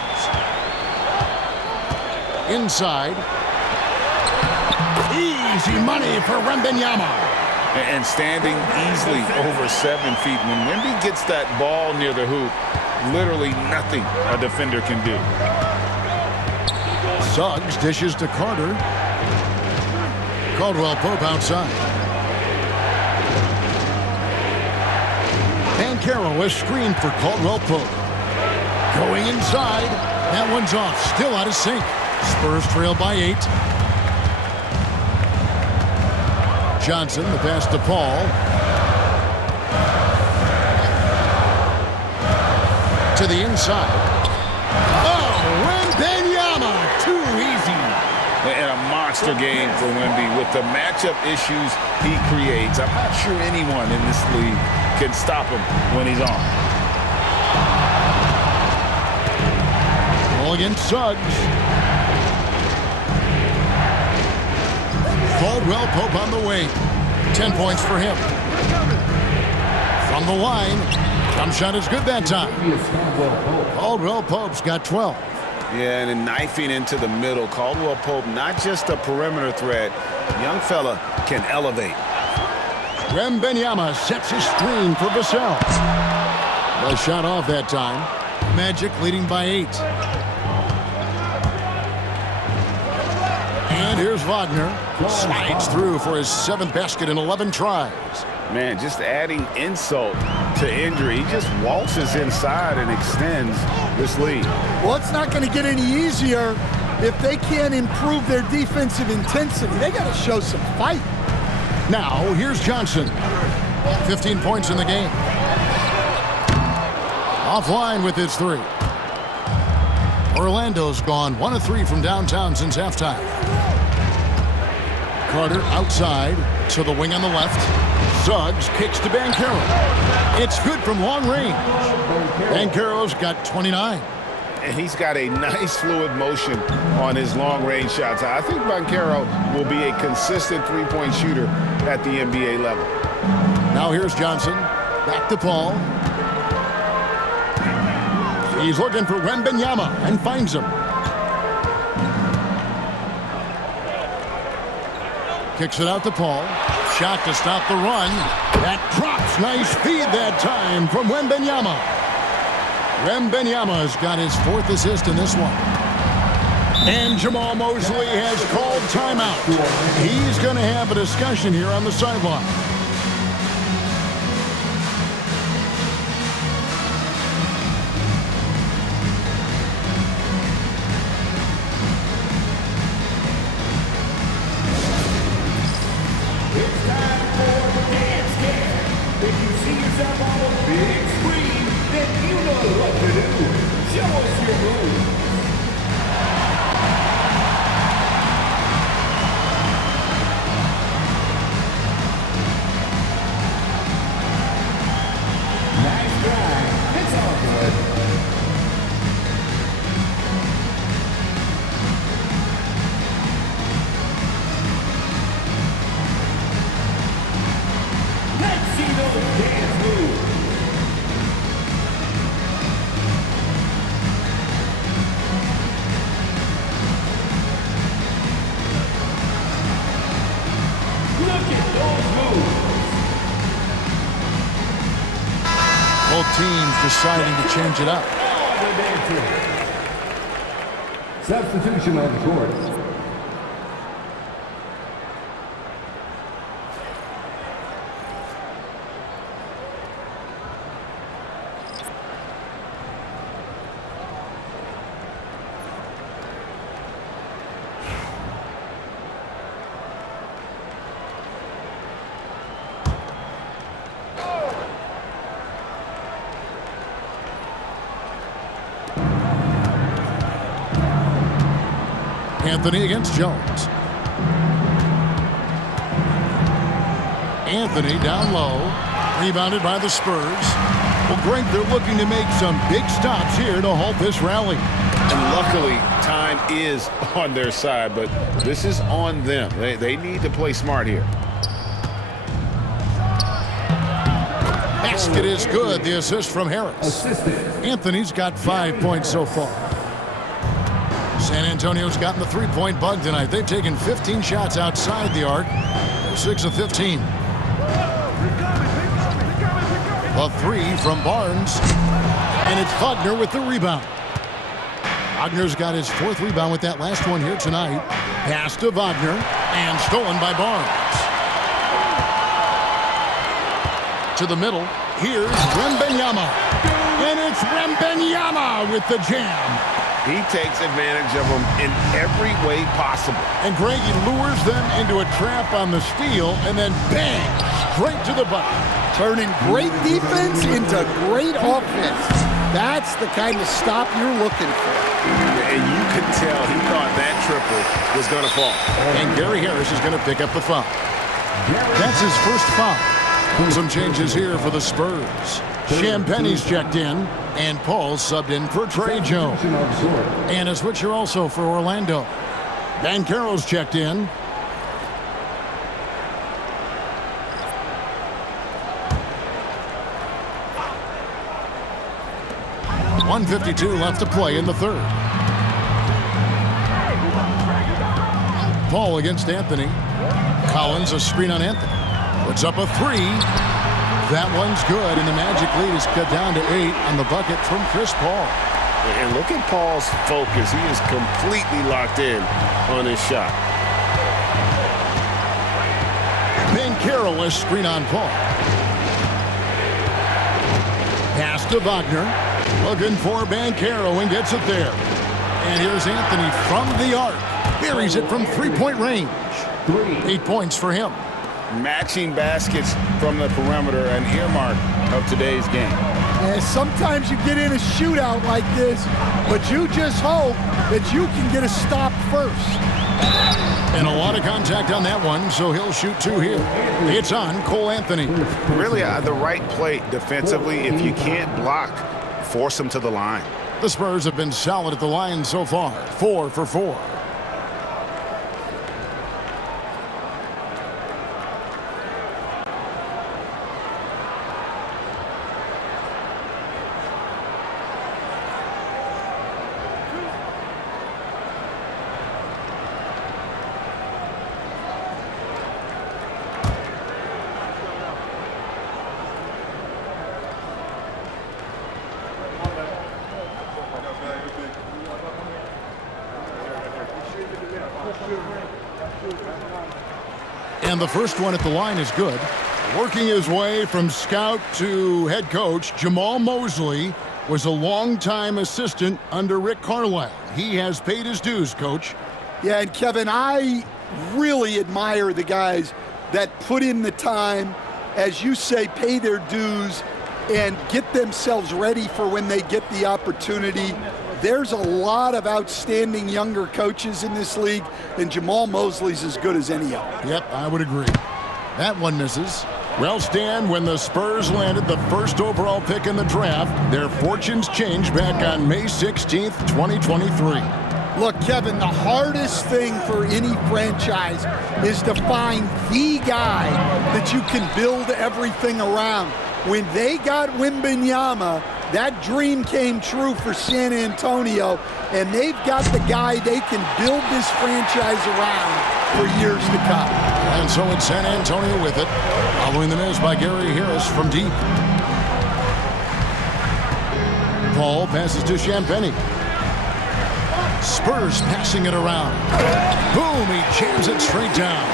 Inside. Easy money for Wembanyama. And standing easily over 7 feet. When Wemby gets that ball near the hoop, literally nothing a defender can do. Suggs dishes to Carter. Caldwell Pope outside. Van Carroll is screened for Caldwell Pope. Going inside. That one's off. Still out of sync. Spurs trail by 8. Johnson, the pass to Paul. To the inside. Oh, Wembanyama! Too easy. And a monster game for Wemby with the matchup issues he creates. I'm not sure anyone in this league can stop him when he's on. Ball against Suggs. Caldwell Pope on the wing. 10 points for him. From the line. Jump shot is good that time. Caldwell Pope's got 12. Yeah, and then knifing into the middle. Caldwell Pope, not just a perimeter threat. Young fella can elevate. Wembanyama sets a screen for Vassell. The shot off that time. Magic leading by 8. And here's Wagner. Slides through for his 7th basket in 11 tries. Man, just adding insult to injury. He just waltzes inside and extends this lead. Well, it's not going to get any easier if they can't improve their defensive intensity. They got to show some fight. Now, here's Johnson. 15 points in the game. Offline with his 3. Orlando's gone 1 of 3 from downtown since halftime. Carter outside to the wing on the left. Suggs kicks to Banchero. It's good from long range. Banchero's got 29. And he's got a nice fluid motion on his long-range shots. I think Banchero will be a consistent three-point shooter at the NBA level. Now here's Johnson. Back to Paul. He's looking for Wembanyama and finds him. Kicks it out to Paul. Shot to stop the run. That drops. Nice feed that time from Wembanyama. Wembanyama's got his 4th assist in this one. And Jamal Mosley has called timeout. He's going to have a discussion here on the sideline. Both teams deciding to change it up. Substitution on the court. Anthony against Jones. Anthony down low. Rebounded by the Spurs. Well, Greg, they're looking to make some big stops here to halt this rally. And luckily, time is on their side, but this is on them. They need to play smart here. Basket is good. The assist from Harris. Anthony's got 5 points so far. San Antonio's gotten the three-point bug tonight. They've taken 15 shots outside the arc. They're 6 of 15. A 3 from Barnes. And it's Wagner with the rebound. Wagner's got his 4th rebound with that last one here tonight. Pass to Wagner and stolen by Barnes. To the middle. Here's Wembanyama. And it's Wembanyama with the jam. He takes advantage of them in every way possible. And Greg, he lures them into a trap on the steal, and then bang, straight to the bucket. Turning great defense into great offense. That's the kind of stop you're looking for. And you could tell he thought that triple was going to fall. And Gary Harris is going to pick up the foul. That's his first foul. Some changes here for the Spurs. Champagne's checked in, and Paul's subbed in for Trey Jones. And a switcher also for Orlando. Banchero's checked in. .152 left to play in the third. Paul against Anthony. Collins a screen on Anthony. Puts up a 3. That one's good, and the Magic lead is cut down to 8 on the bucket from Chris Paul. And look at Paul's focus. He is completely locked in on his shot. Banchero, a screen on Paul. Pass to Wagner. Looking for Banchero and gets it there. And here's Anthony from the arc. Buries it from three-point range. 8 points for him. Matching baskets from the perimeter, an earmark of today's game. And sometimes you get in a shootout like this, but you just hope that you can get a stop first. And a lot of contact on that one, so he'll shoot 2 here. It's on Cole Anthony. Really the right play defensively. If you can't block, force him to the line. The Spurs have been solid at the line so far, 4 for 4. And the first one at the line is good. Working his way from scout to head coach, Jamal Mosley was a longtime assistant under Rick Carlisle. He has paid his dues, Coach. Yeah, and Kevin, I really admire the guys that put in the time, as you say, pay their dues and get themselves ready for when they get the opportunity. There's a lot of outstanding younger coaches in this league, and Jamal Mosley's as good as any of them. Yep, I would agree. That one misses. Well, Stan, when the Spurs landed the first overall pick in the draft, their fortunes changed back on May 16th, 2023. Look, Kevin, the hardest thing for any franchise is to find the guy that you can build everything around. When they got Wembanyama, that dream came true for San Antonio, and they've got the guy they can build this franchise around for years to come. And so it's San Antonio with it. Following the miss by Gary Harris from deep. Paul passes to Champagnie. Spurs passing it around. Boom, he jams it straight down.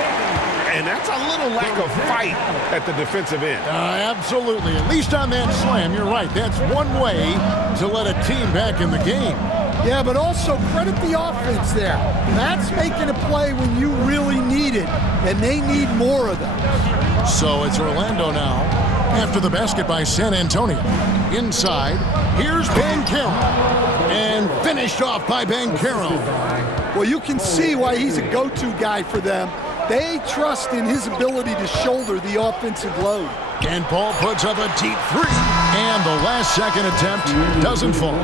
And that's a little lack of fight at the defensive end. Absolutely. At least on that slam, you're right. That's one way to let a team back in the game. Yeah, but also credit the offense there. That's making a play when you really need it, and they need more of them. So it's Orlando now after the basket by San Antonio. Inside, here's Banchero. And finished off by Banchero. Well, you can see why he's a go-to guy for them. They trust in his ability to shoulder the offensive load. And Paul puts up a deep 3. And the last second attempt doesn't fall.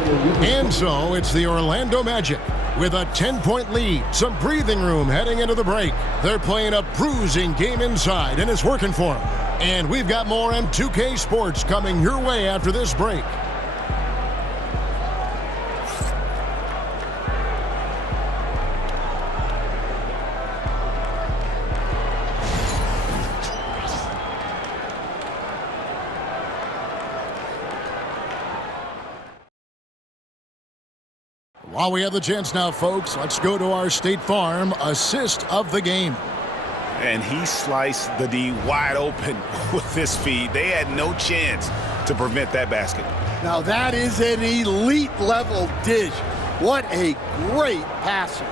And so it's the Orlando Magic with a 10-point lead. Some breathing room heading into the break. They're playing a bruising game inside, and it's working for them. And we've got more M2K Sports coming your way after this break. While we have the chance now, folks, let's go to our State Farm assist of the game. And he sliced the D wide open with this feed. They had no chance to prevent that basket. Now that is an elite level dish. What a great passer.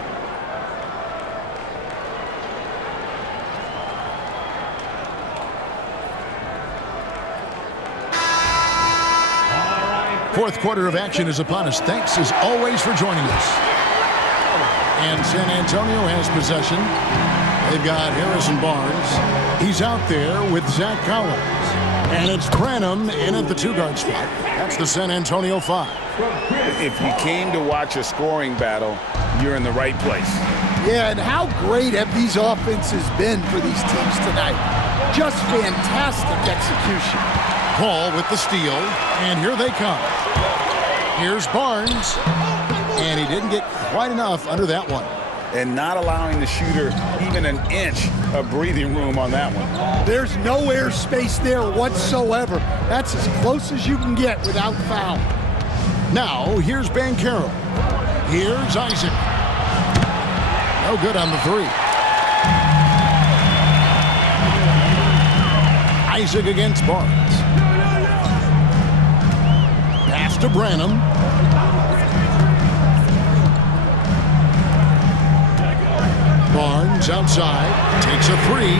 Fourth quarter of action is upon us. Thanks as always for joining us. And San Antonio has possession. They've got Harrison Barnes. He's out there with Zach Collins. And it's Branham in at the 2-guard spot. That's the San Antonio 5. If you came to watch a scoring battle, you're in the right place. Yeah, and how great have these offenses been for these teams tonight? Just fantastic execution. Paul with the steal, and here they come. Here's Barnes, and he didn't get quite enough under that one. And not allowing the shooter even an inch of breathing room on that one. There's no airspace there whatsoever. That's as close as you can get without foul. Now, here's Banchero. Here's Isaac. No good on the 3. Isaac against Barnes. Pass to Branham. Barnes outside, takes a three.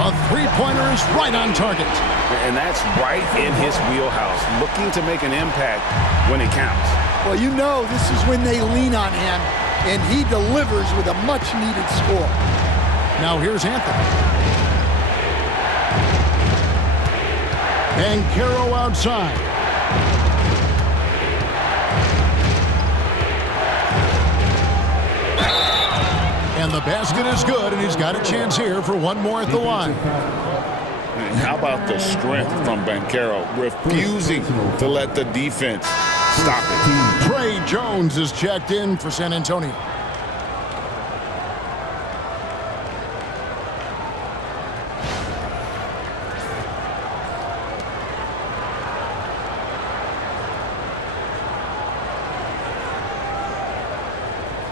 A three-pointer is right on target. And that's right in his wheelhouse, looking to make an impact when it counts. Well, you know this is when they lean on him, and he delivers with a much-needed score. Now here's Anthony. Banchero outside. And the basket is good, and he's got a chance here for one more at the line. And how about the strength from Banchero, refusing to let the defense stop it. Trey Jones is checked in for San Antonio.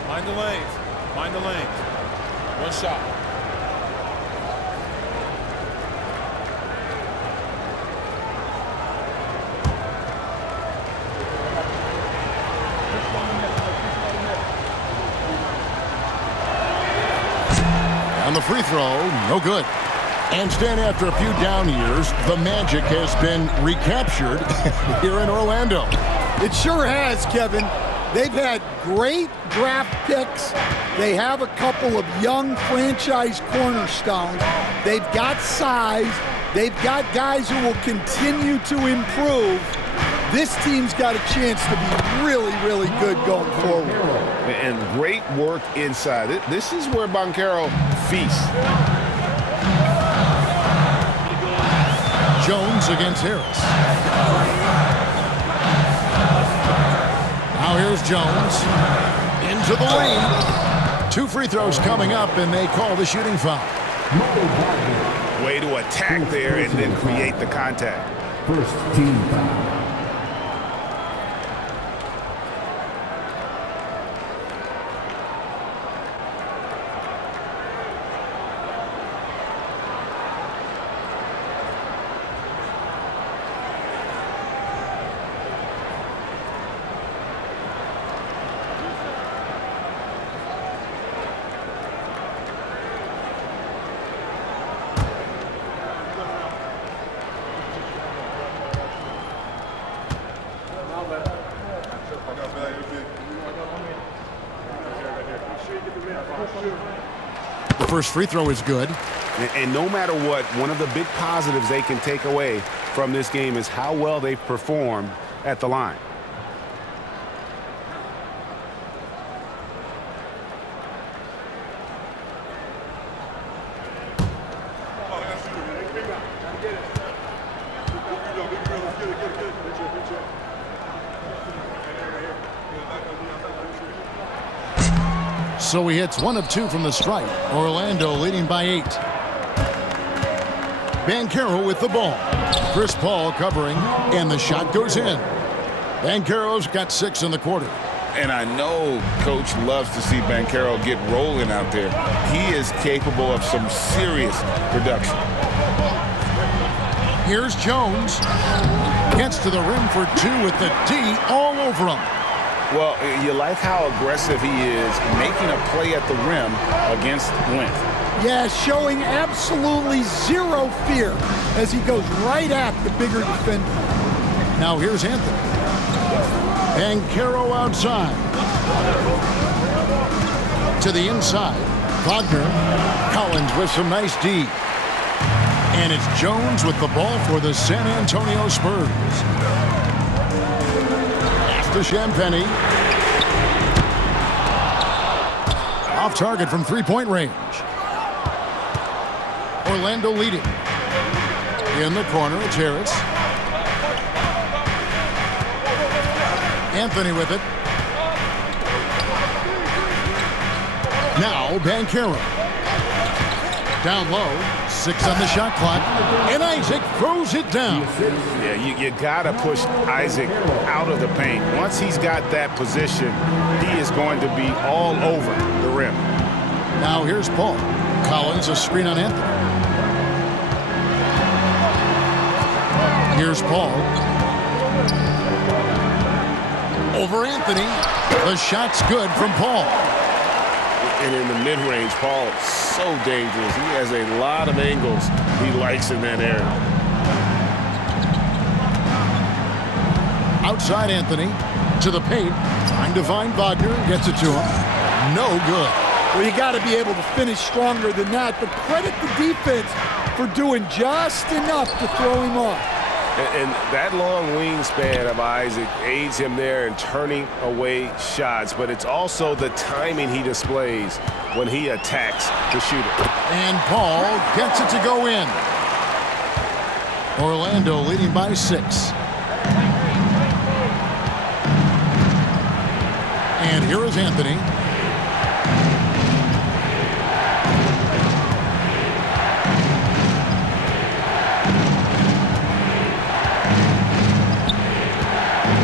Mind the lanes. Mind the lanes. One shot. On the free throw, no good. And Stan, after a few down years, the magic has been recaptured here in Orlando. It sure has, Kevin. They've had great draft picks. They have a couple of young franchise cornerstones. They've got size. They've got guys who will continue to improve. This team's got a chance to be really, really good going forward. And great work inside. This is where Banchero feasts. Jones against Harris. Now here's Jones. Into the lane. 2 free throws coming up, and they call the shooting foul. Way to attack there and then create the contact. First team foul. The first free throw is good. And no matter what, one of the big positives they can take away from this game is how well they perform at the line. So he hits 1 of 2 from the stripe. Orlando leading by 8. Banchero with the ball. Chris Paul covering, and the shot goes in. Banchero's got 6 in the quarter. And I know Coach loves to see Banchero get rolling out there. He is capable of some serious production. Here's Jones. Gets to the rim for 2 with the D all over him. Well, you like how aggressive he is making a play at the rim against length. Yeah, showing absolutely zero fear as he goes right at the bigger defender. Now here's Anthony. Banchero outside. To the inside. Wagner. Collins with some nice D. And it's Jones with the ball for the San Antonio Spurs. To Champagny. Off target from three-point range. Orlando leading. In the corner, it's Harris. Anthony with it. Now Banchero. Down low. 6 on the shot clock. And Isaac throws it down. Yeah, you got to push Isaac out of the paint. Once he's got that position, he is going to be all over the rim. Now here's Paul. Collins, a screen on Anthony. Here's Paul. Over Anthony. The shot's good from Paul. And in the mid-range, Paul, so dangerous. He has a lot of angles he likes in that area. Outside Anthony. To the paint. Trying to find Wagner. Gets it to him. No good. Well, you got to be able to finish stronger than that, but credit the defense for doing just enough to throw him off. And that long wingspan of Isaac aids him there in turning away shots, but it's also the timing he displays when he attacks the shooter. And Paul gets it to go in. Orlando leading by 6. And here is Anthony.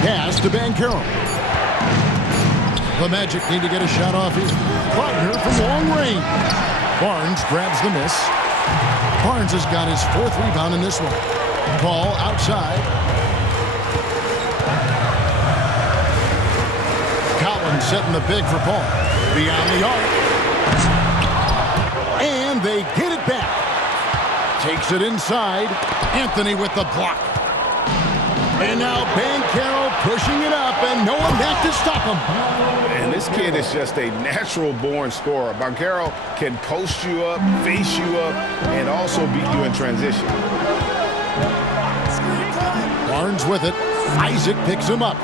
Pass to Banchero. The Magic need to get a shot off his partner from long range. Barnes grabs the miss. Barnes has got his 4th rebound in this one. Paul outside. Collins setting the big for Paul. Beyond the arc. And they get it back. Takes it inside. Anthony with the block. And now Banchero pushing it up, and no one back to stop him. And this kid is just a natural-born scorer. Banchero can post you up, face you up, and also beat you in transition. Barnes with it. Isaac picks him up.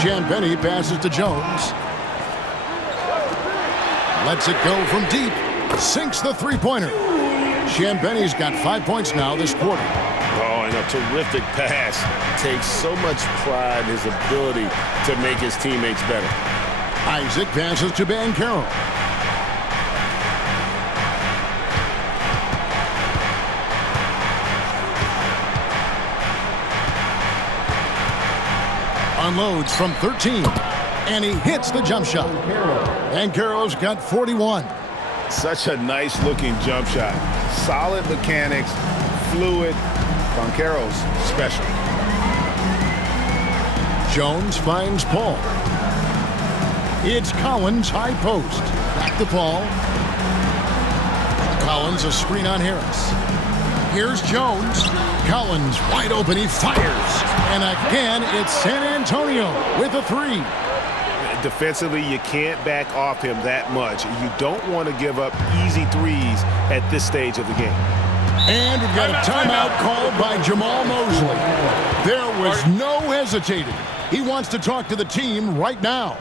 Champagnie passes to Jones. Lets it go from deep. Sinks the three-pointer. Champagnie's got 5 points now this quarter. Oh, and a terrific pass. Takes so much pride in his ability to make his teammates better. Isaac passes to Banchero. Unloads from 13. And he hits the jump shot. Banchero's got 41. Such a nice-looking jump shot. Solid mechanics, fluid. Banchero's special. Jones finds Paul. It's Collins high post. Back to Paul. Collins a screen on Harris. Here's Jones. Collins wide open. He fires. And again, it's San Antonio with a 3. Defensively, you can't back off him that much. You don't want to give up easy threes at this stage of the game. And we've got a timeout called by Jamal Mosley. There was no hesitating. He wants to talk to the team right now.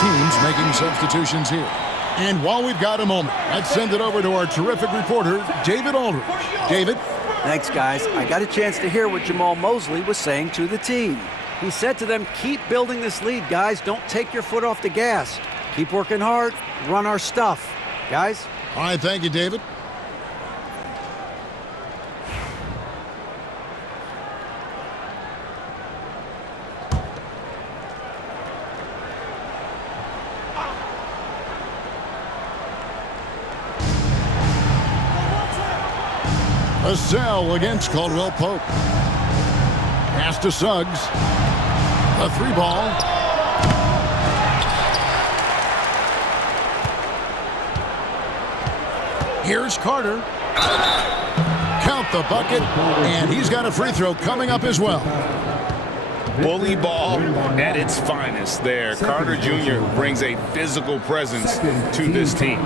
teams making substitutions here. And while we've got a moment, let's send it over to our terrific reporter, David Aldridge. David? Thanks, guys. I got a chance to hear what Jamal Mosley was saying to the team. He said to them, keep building this lead, guys. Don't take your foot off the gas. Keep working hard. Run our stuff. Guys? All right, thank you, David. Vassell against Caldwell Pope. Pass to Suggs. A 3-ball. Here's Carter. Count the bucket, and he's got a free throw coming up as well. Bully ball at its finest there. Carter Jr. brings a physical presence to this team.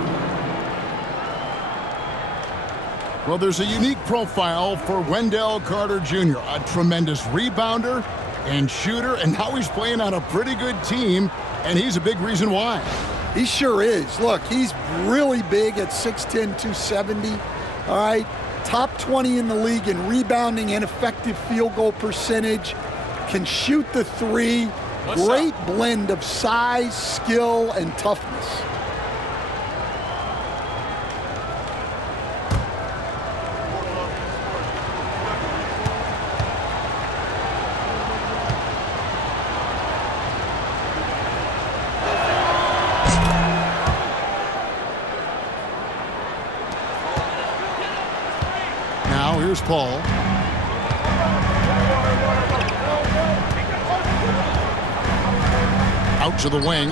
Well, there's a unique profile for Wendell Carter Jr., a tremendous rebounder and shooter, and now he's playing on a pretty good team, and he's a big reason why. He sure is. Look, he's really big at 6'10", 270. All right, top 20 in the league in rebounding and effective field goal percentage. Can shoot the three. Great blend of size, skill, and toughness. Here's Paul. Out to the wing.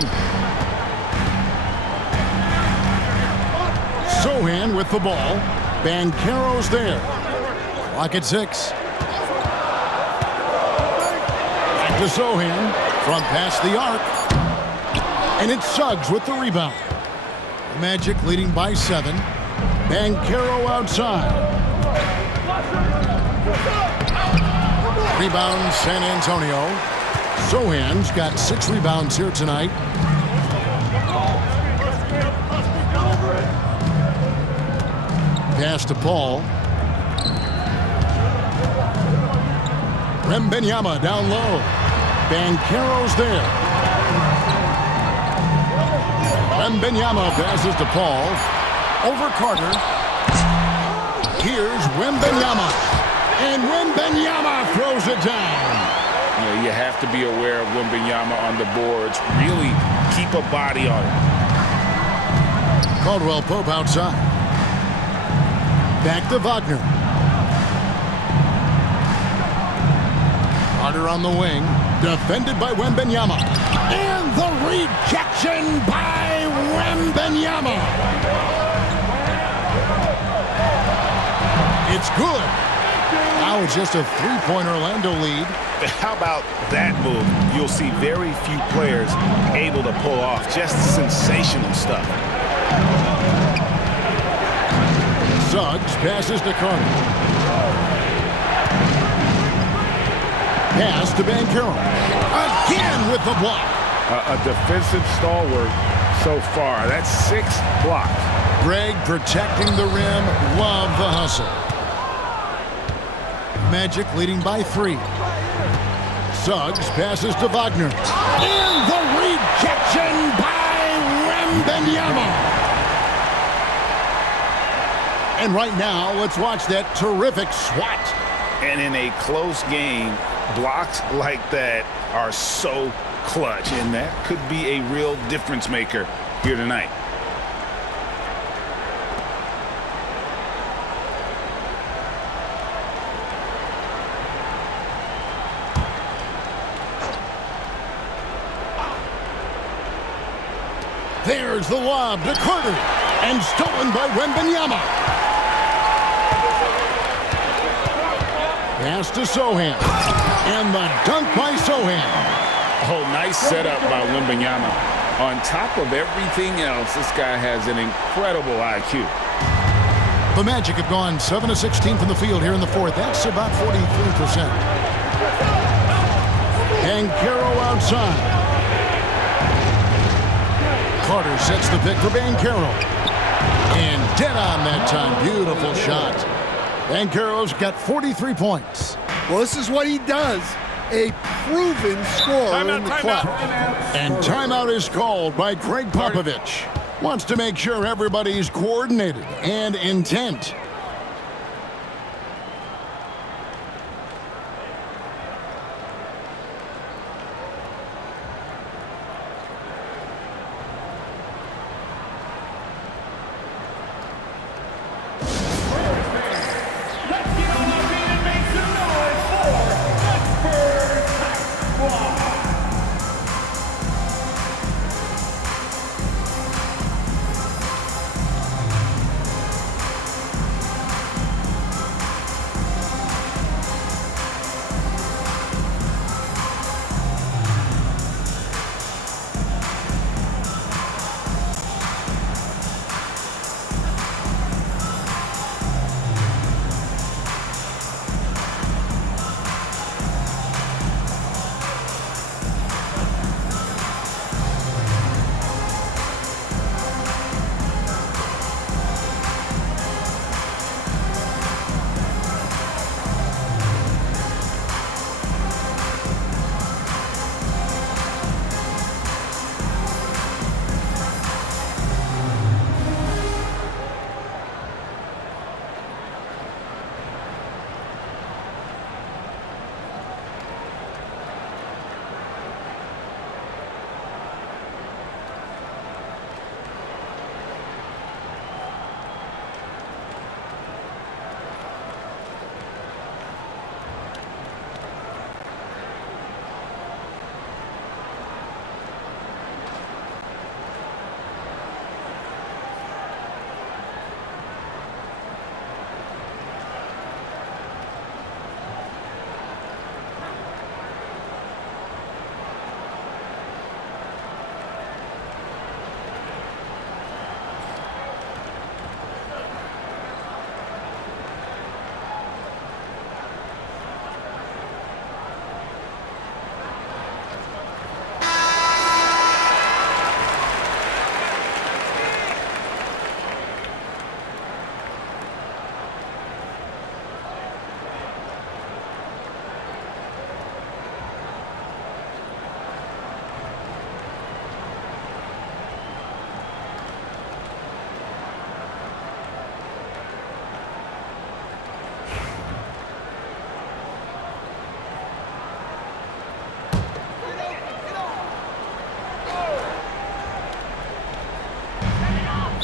Sohan with the ball. Banchero's there. Clock at 6. Back to Sohan. Front past the arc. And it's Suggs with the rebound. Magic leading by 7. Banchero outside. Rebound, San Antonio. Sohan's got 6 rebounds here tonight. Pass to Paul. Wembanyama down low. Banchero's there. Wembanyama passes to Paul. Over Carter. Here's Wembanyama. And Wembanyama throws it down. You have to be aware of Wembanyama on the boards. Really keep a body on it. Caldwell Pope outside. Back to Wagner. Carter on the wing. Defended by Wembanyama. And the rejection by Wembanyama. It's good. Now it's just a 3-point Orlando lead. How about that move? You'll see very few players able to pull off just sensational stuff. Suggs passes to Carter. Pass to Banchero. Again with the block. A defensive stalwart so far. That's 6 blocks. Greg protecting the rim. Love the hustle. Magic leading by 3. Suggs passes to Wagner. And the rejection by Wembanyama. And right now, let's watch that terrific swat. And in a close game, blocks like that are so clutch, and that could be a real difference maker here tonight. There's the lob to Carter, and stolen by Wembanyama. Pass to Sohan, and the dunk by Sohan. Oh, nice setup by Wembanyama. On top of everything else, this guy has an incredible IQ. The Magic have gone 7 of 16 from the field here in the 4th. That's about 43%. Banchero outside. Carter sets the pick for Banchero. And dead on that time. Beautiful shot. Banchero's got 43 points. Well, this is what he does. A proven scorer in the clutch. And timeout is called by Greg Popovich. Wants to make sure everybody's coordinated and intent.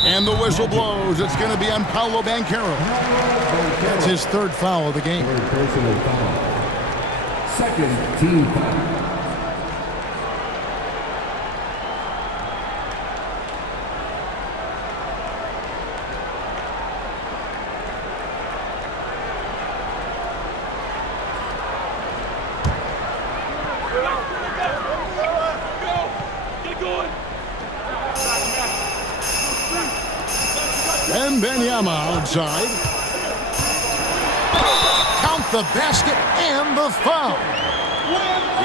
And the whistle blows. It's going to be on Paolo Banchero. That's his third foul of the game. Personal foul. Second team foul. Outside. Count the basket and the foul.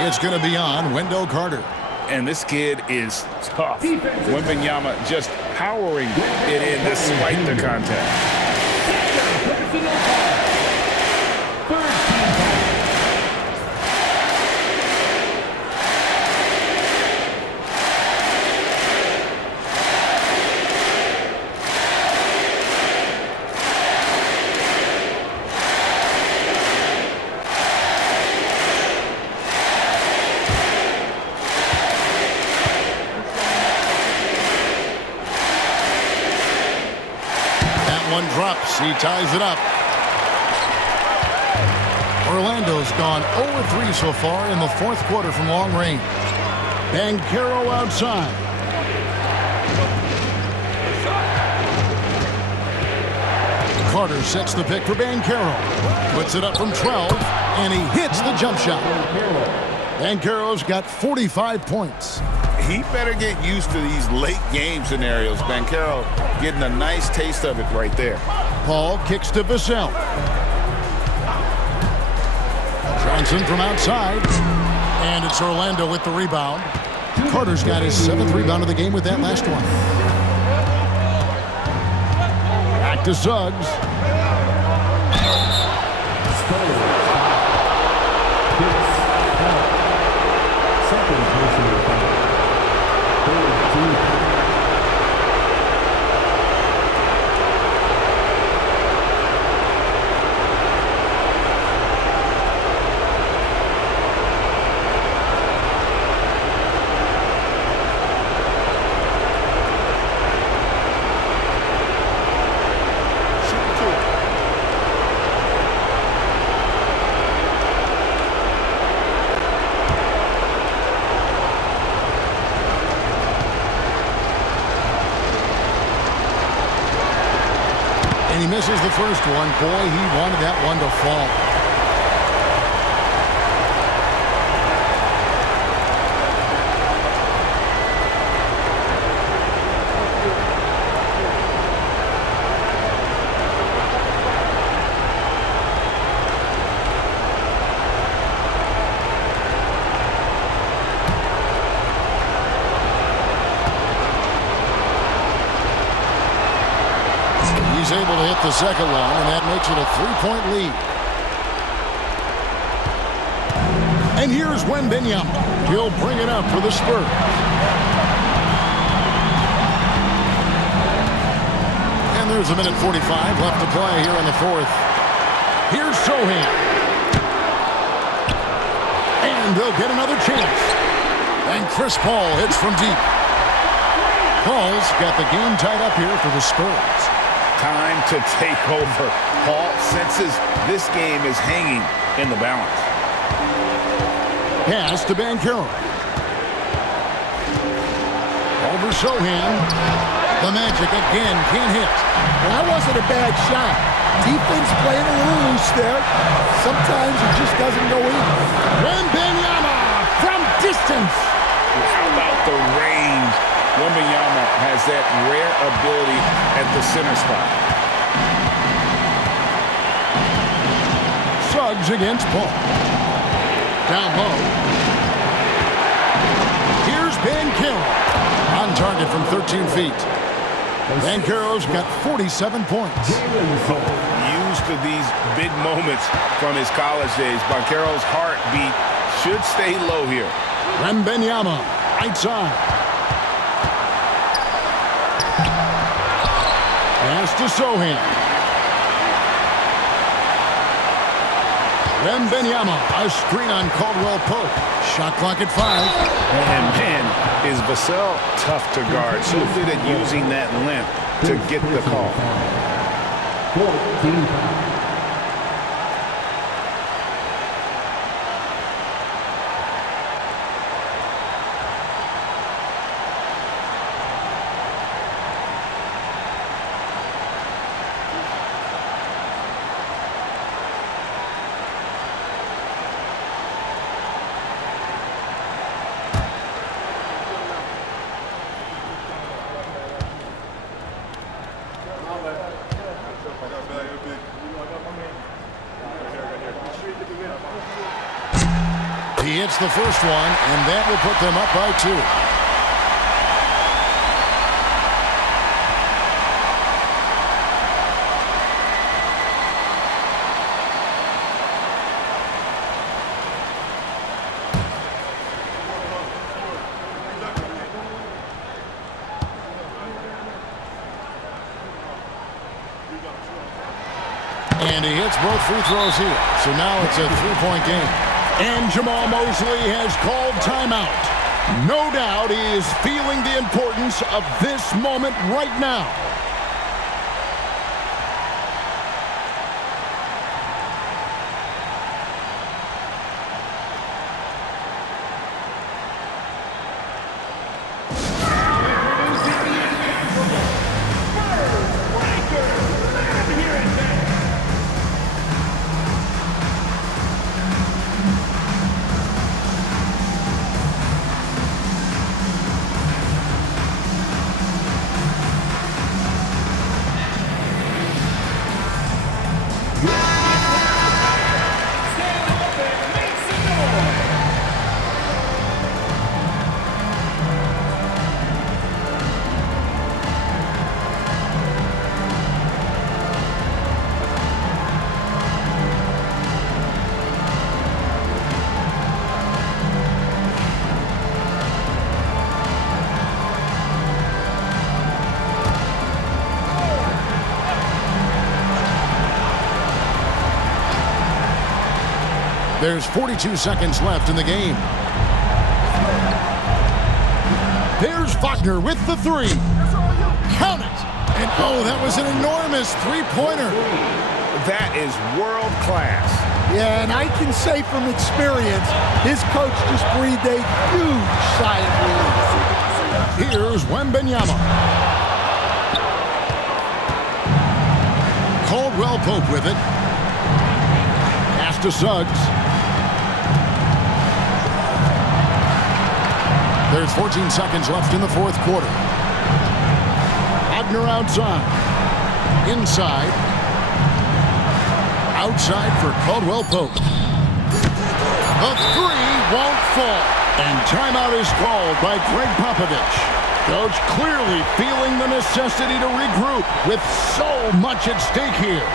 It's going to be on Wendell Carter. And this kid is tough. Wembanyama just powering it in despite the contact. Drops. He ties it up. Orlando's gone 0-3 so far in the fourth quarter from long range. Banchero outside. Carter sets the pick for Banchero. Puts it up from 12, and he hits the jump shot. Banchero's got 45 points. He better get used to these late game scenarios. Banchero getting a nice taste of it right there. Paul kicks to Vassell. Johnson from outside. And it's Orlando with the rebound. Carter's got his 7th rebound of the game with that last one. Back to Suggs. Second personal foul. Third team foul. And he misses the first one. Boy, he wanted that one to fall. He's able to hit the second one, and that makes it a 3-point lead. And here's Wembanyama. He'll bring it up for the Spurs. And there's a minute 45 left to play here in the fourth. Here's Sohan. And they'll get another chance. And Chris Paul hits from deep. Paul's got the game tied up here for the Spurs. Time to take over. Paul senses this game is hanging in the balance. Pass to Banchero. Over Sohan. The Magic again can't hit. Well, that wasn't a bad shot. Defense playing a little loose there. Sometimes it just doesn't go in. Wembanyama from distance. How about the range? Wembanyama has that rare ability at the center spot. Suggs against Paul. Down low. Here's Banchero. On target from 13 feet. Banchero's got 47 points. Used to these big moments from his college days. Banchero's heartbeat should stay low here. Wembanyama, right side. Pass to Sohan. Wembanyama, a screen on Caldwell Pope. Shot clock at 5. And man, is Vassell tough to guard. So good at using that length to get the call. 14 foul. He hits the first one, and that will put them up by 2. And he hits both free throws here. So now it's a 3-point game. And Jamal Mosley has called timeout. No doubt he is feeling the importance of this moment right now. There's 42 seconds left in the game. There's Wagner with the three. Count it! And oh, that was an enormous three-pointer. That is world class. Yeah, and I can say from experience, his coach just breathed a huge sigh of relief. Here's Wembanyama. Caldwell Pope with it. Pass to Suggs. There's 14 seconds left in the fourth quarter. Wagner outside. Inside. Outside for Caldwell Pope. The three won't fall. And timeout is called by Greg Popovich. Coach clearly feeling the necessity to regroup with so much at stake here.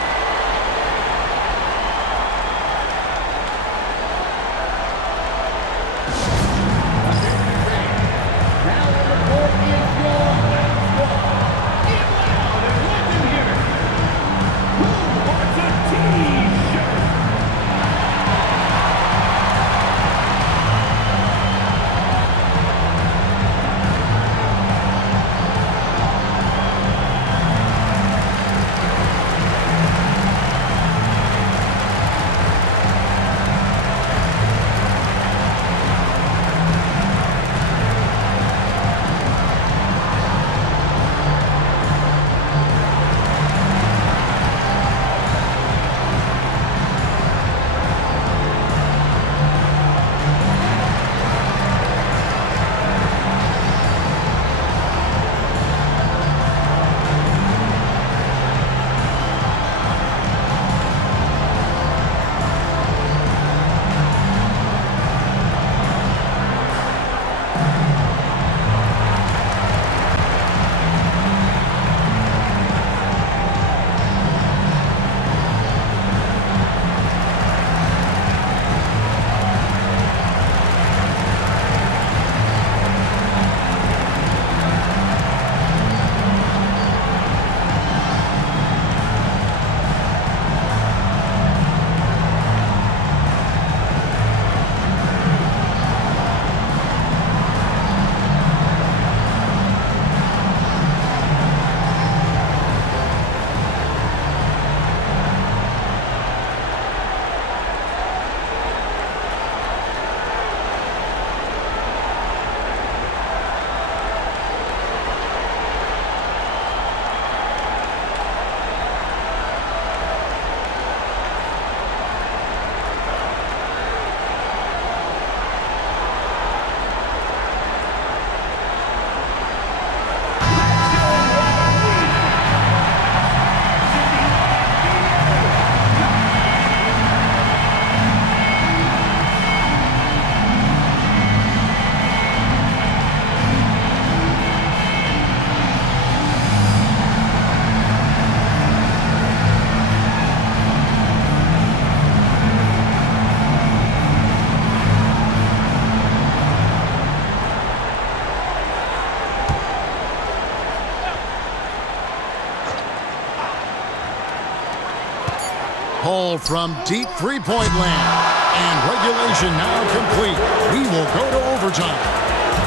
Ball from deep three-point land. And regulation now complete. We will go to overtime.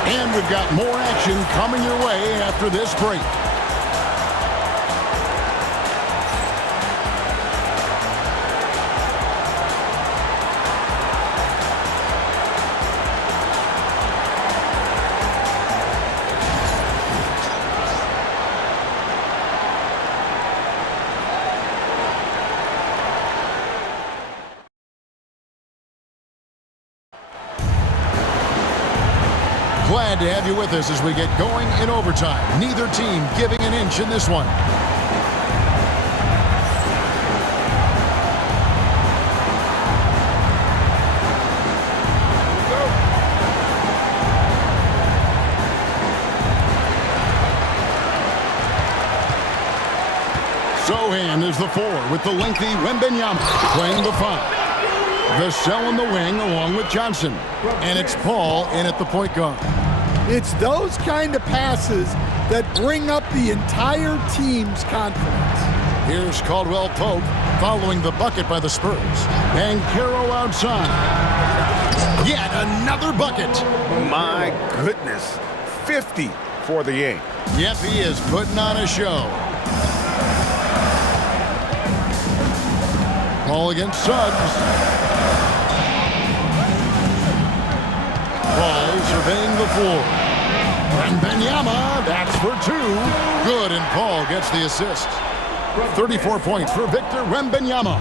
And we've got more action coming your way after this break. Glad to have you with us as we get going in overtime. Neither team giving an inch in this one. Sohan is the four with the lengthy Wembanyama playing the five. Vassell in the wing along with Johnson. And it's Paul in at the point guard. It's those kind of passes that bring up the entire team's confidence. Here's Caldwell Pope following the bucket by the Spurs. Banchero outside. Yet another bucket. My goodness. 50 for the game. Yep, he is putting on a show. Ball against Suggs. Ball surveying the floor. And Wembanyama, that's for two. Good, and Paul gets the assist. 34 points for Victor Wembanyama.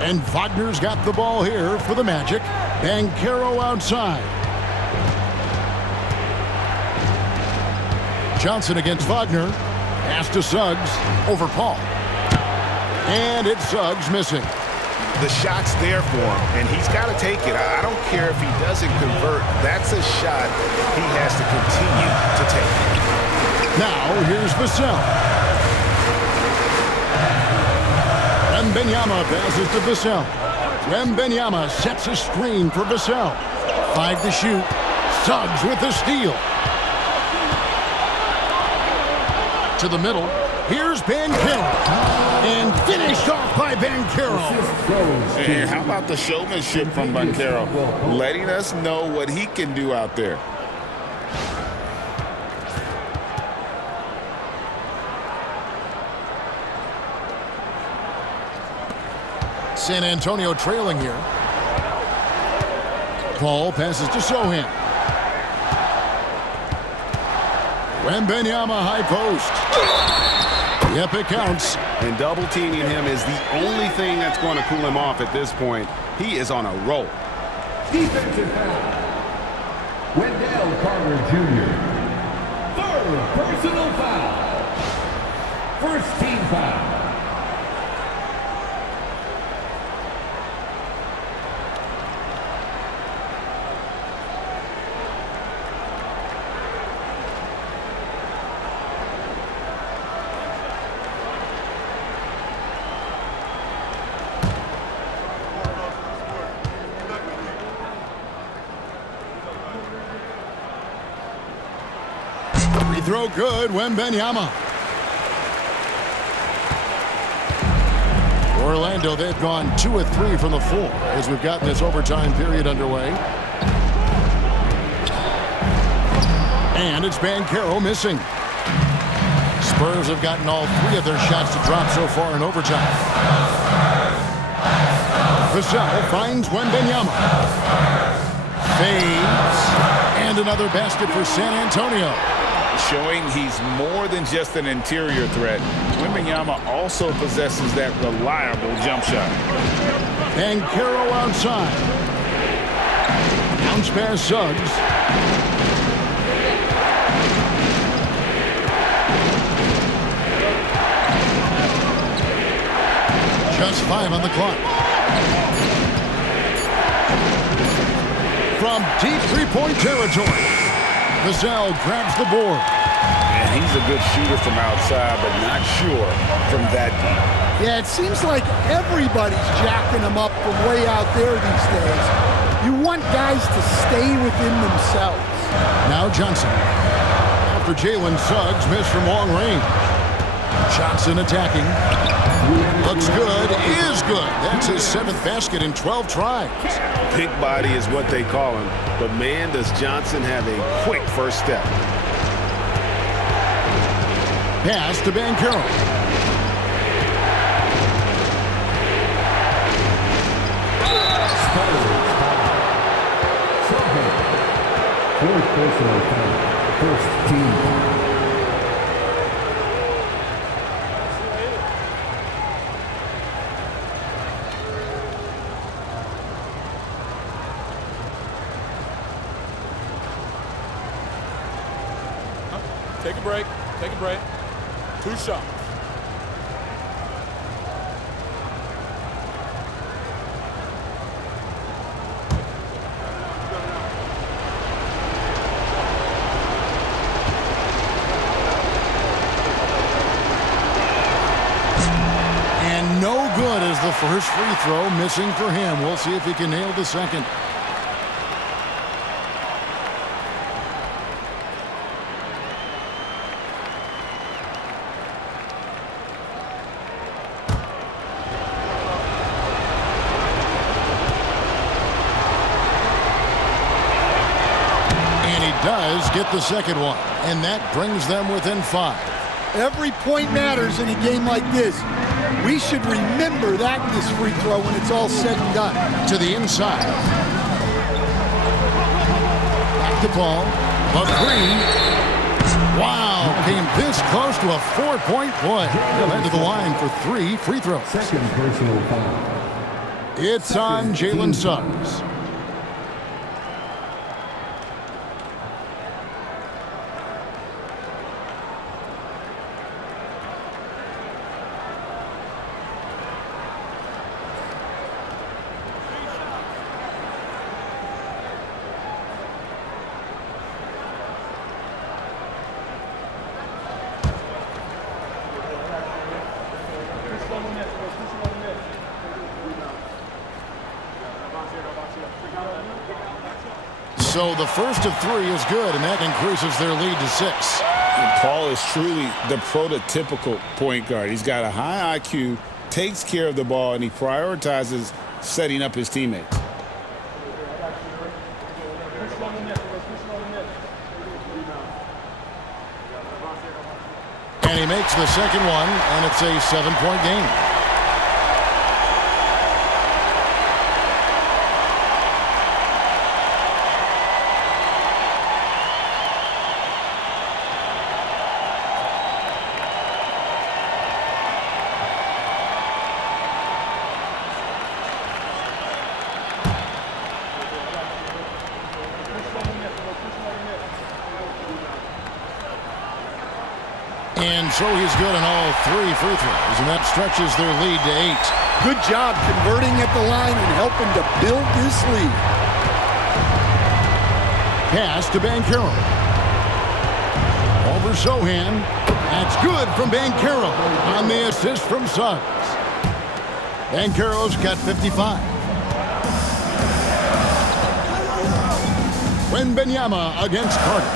And Wagner's got the ball here for the Magic. Banchero outside. Johnson against Wagner. Pass to Suggs over Paul. And it's Suggs missing. The shot's there for him, and he's got to take it. I don't care if he doesn't convert. That's a shot he has to continue to take. Now, here's Vassell. Wembanyama passes to Vassell. Wembanyama sets a screen for Vassell. 5 to shoot. Suggs with the steal. To the middle. Here's Banchero. And finished off by Banchero. And how about the showmanship from Banchero? Letting us know what he can do out there. San Antonio trailing here. Paul passes to Sohan. Wembanyama high post. Yep, it counts. And double teaming him is the only thing that's going to cool him off at this point. He is on a roll. Defensive foul. Wendell Carter Jr. Third personal foul. First team foul. Free throw good, Wembanyama. Orlando, they've gone 2 of 3 from the floor as we've gotten this overtime period underway. And it's Banchero missing. Spurs have gotten all 3 of their shots to drop so far in overtime. Vassell finds Wembanyama. Fades. And another basket for San Antonio. Showing he's more than just an interior threat. Wembanyama also possesses that reliable jump shot. Banchero outside. Bounce pass Suggs. Just 5 on the clock. From deep three-point territory, Vassell grabs the board. And he's a good shooter from outside, but not sure from that deep. Yeah, it seems like everybody's jacking him up from way out there these days. You want guys to stay within themselves. Now Johnson. After Jalen Suggs missed from long range. Johnson attacking. Looks good, is good. That's his 7th basket in 12 tries. Big body is what they call him, but man, does Johnson have a quick first step. Pass to Banchero. Fourth personal foul. First team foul. Take a break. Take a break. 2 shots. And no good as the first free throw missing for him. We'll see if he can nail the second. get the second one, and that brings them within 5. Every point matters in a game like this. We should remember that in this free throw when it's all said and done. To the inside. Back to Paul. A three. Wow, came this close to a 4-point play. He'll head to the line for 3 free throws. Second personal foul. It's on Jalen Suggs. So the first of 3 is good, and that increases their lead to 6. And Paul is truly the prototypical point guard. He's got a high IQ, takes care of the ball, and he prioritizes setting up his teammates. And he makes the second one, and it's a 7-point game. And so he's good on all 3 free throws, and that stretches their lead to 8. Good job converting at the line and helping to build this lead. Pass to Banchero. Over Sohan. That's good from Banchero on the assist from Suggs. Banchero's got 55. Wembanyama against Carter.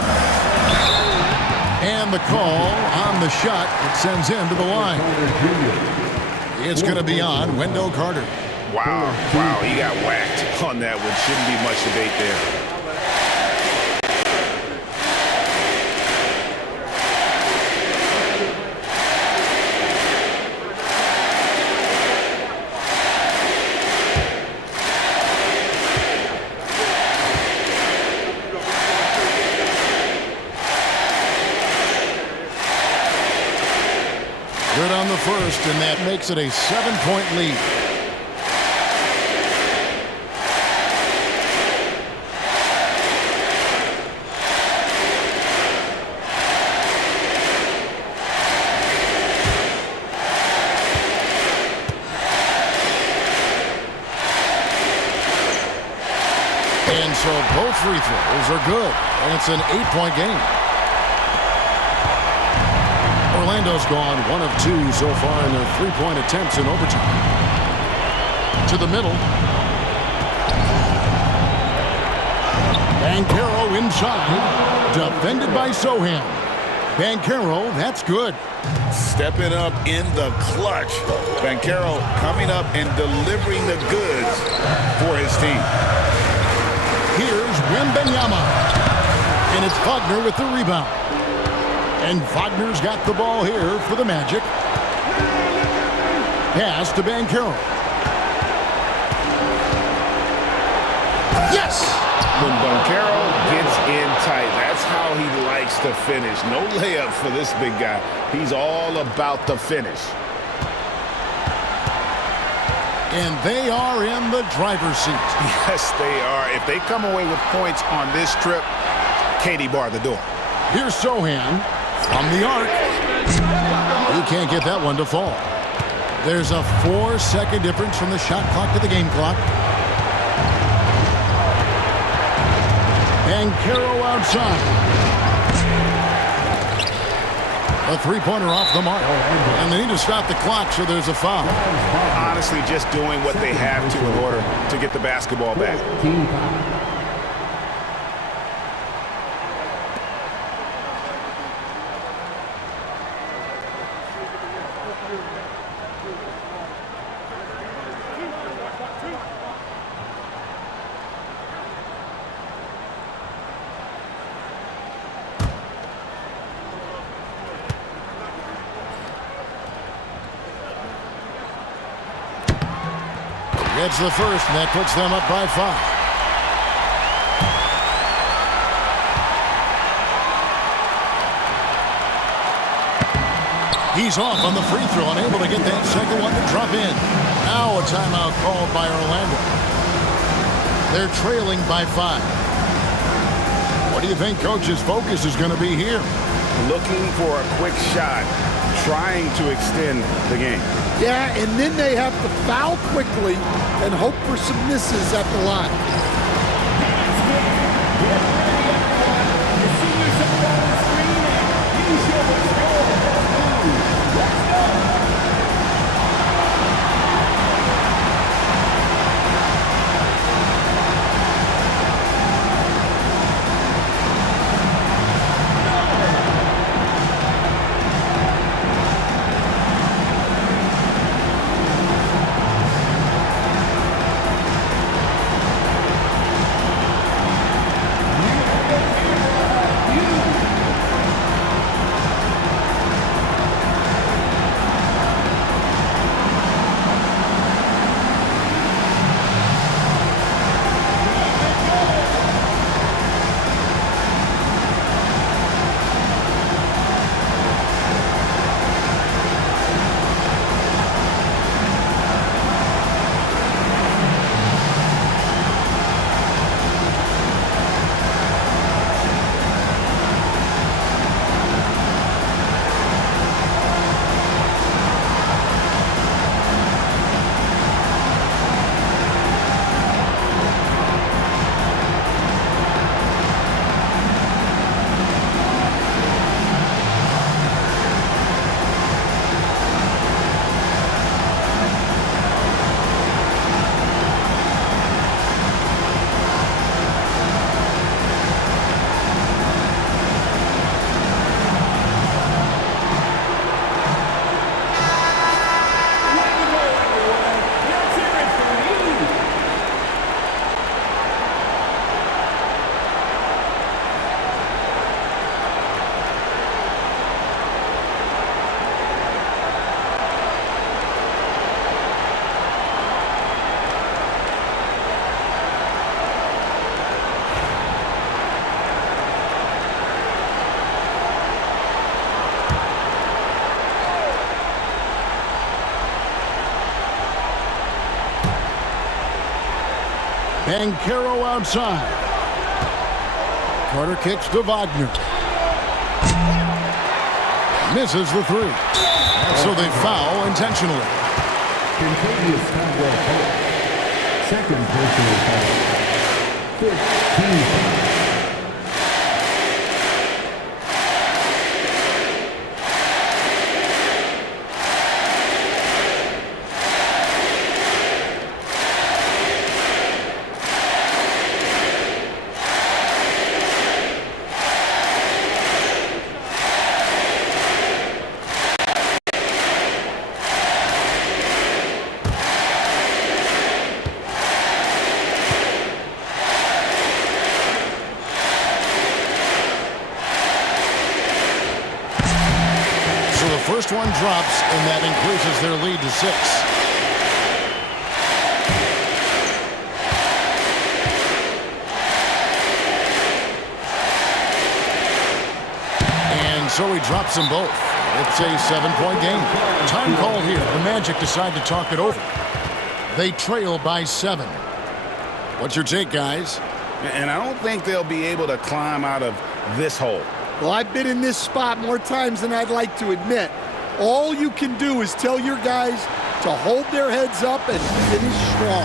And the call on the shot that sends him to the line. It's going to be on Wendell Carter. Wow, he got whacked on that one. Shouldn't be much debate there. Good on the first, and that makes it a 7-point lead. And so both free throws are good, and it's an 8-point game. Orlando's gone 1 of 2 so far in their 3-point attempts in overtime. To the middle. Banchero inside. Defended by Sohan. Banchero, that's good. Stepping up in the clutch. Banchero coming up and delivering the goods for his team. Here's Wembanyama. And it's Wagner with the rebound. And Wagner's got the ball here for the Magic. Pass to Banchero. Yes! When Banchero gets in tight, that's how he likes to finish. No layup for this big guy. He's all about the finish. And they are in the driver's seat. Yes, they are. If they come away with points on this trip, Katie barred the door. Here's Sohan from the arc. He can't get that one to fall. There's a 4-second difference from the shot clock to the game clock. Banchero outside. A 3-pointer off the mark. And they need to stop the clock, so there's a foul. Honestly, just doing what they have to in order to get the basketball back. Team foul. Gets the first, and that puts them up by 5. He's off on the free throw, unable to get that second one to drop in. Now a timeout called by Orlando. They're trailing by 5. What do you think Coach's focus is going to be here? Looking for a quick shot, trying to extend the game. Yeah, and then they have to foul quickly and hope for some misses at the line. Banchero outside. Carter kicks to Wagner. Misses the 3. So they foul intentionally. Contagious Caldwell Pope. Second personal foul. 15 foul. First one drops, and that increases their lead to 6. And so he drops them both. It's a 7-point game. Time called here. The Magic decide to talk it over. They trail by 7. What's your take, guys? And I don't think they'll be able to climb out of this hole. Well, I've been in this spot more times than I'd like to admit. All you can do is tell your guys to hold their heads up and finish strong.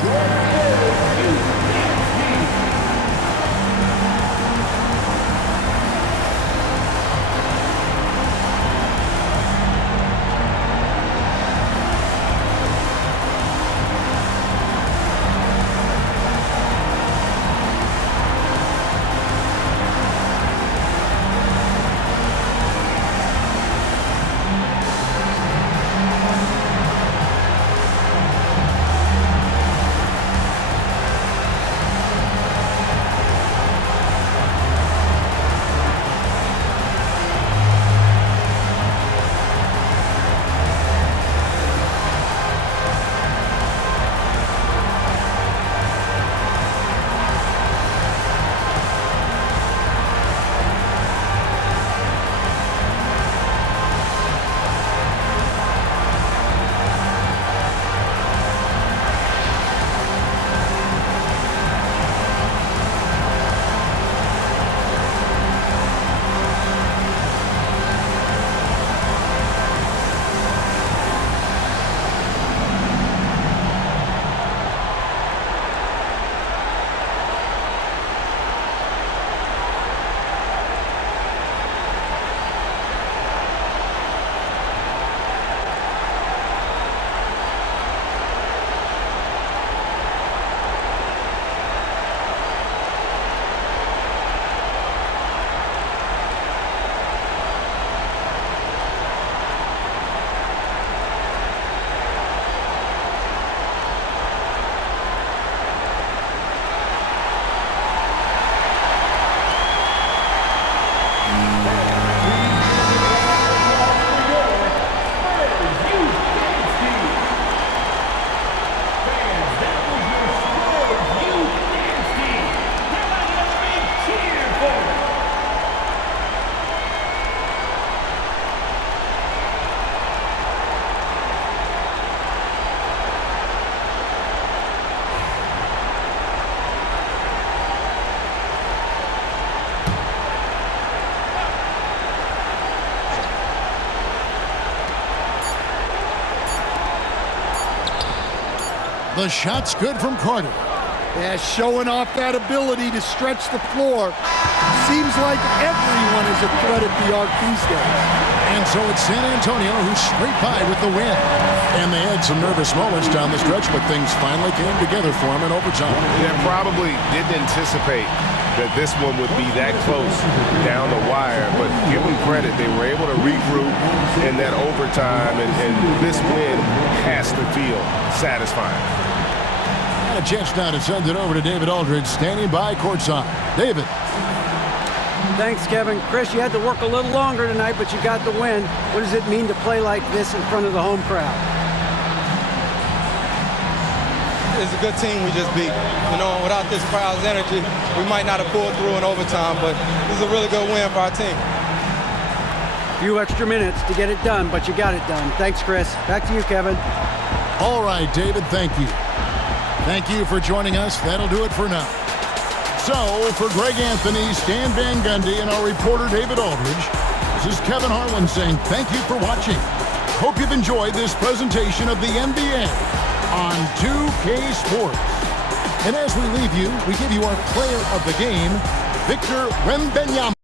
The shot's good from Carter. Yeah, showing off that ability to stretch the floor. Seems like everyone is a threat at the arc these days. And so it's San Antonio who scraped by with the win. And they had some nervous moments down the stretch, but things finally came together for them in overtime. They probably didn't anticipate that this one would be that close down the wire, but give them credit. They were able to regroup in that overtime, and this win has to feel satisfying. A chance now to send it over to David Aldridge, standing by courtside. David. Thanks, Kevin. Chris, you had to work a little longer tonight, but you got the win. What does it mean to play like this in front of the home crowd? It's a good team we just beat. You know, without this crowd's energy, we might not have pulled through in overtime, but this is a really good win for our team. A few extra minutes to get it done, but you got it done. Thanks, Chris. Back to you, Kevin. All right, David, thank you. Thank you for joining us. That'll do it for now. So, for Greg Anthony, Stan Van Gundy, and our reporter David Aldridge, this is Kevin Harlan saying thank you for watching. Hope you've enjoyed this presentation of the NBA on 2K Sports. And as we leave you, we give you our player of the game, Victor Wembanyama.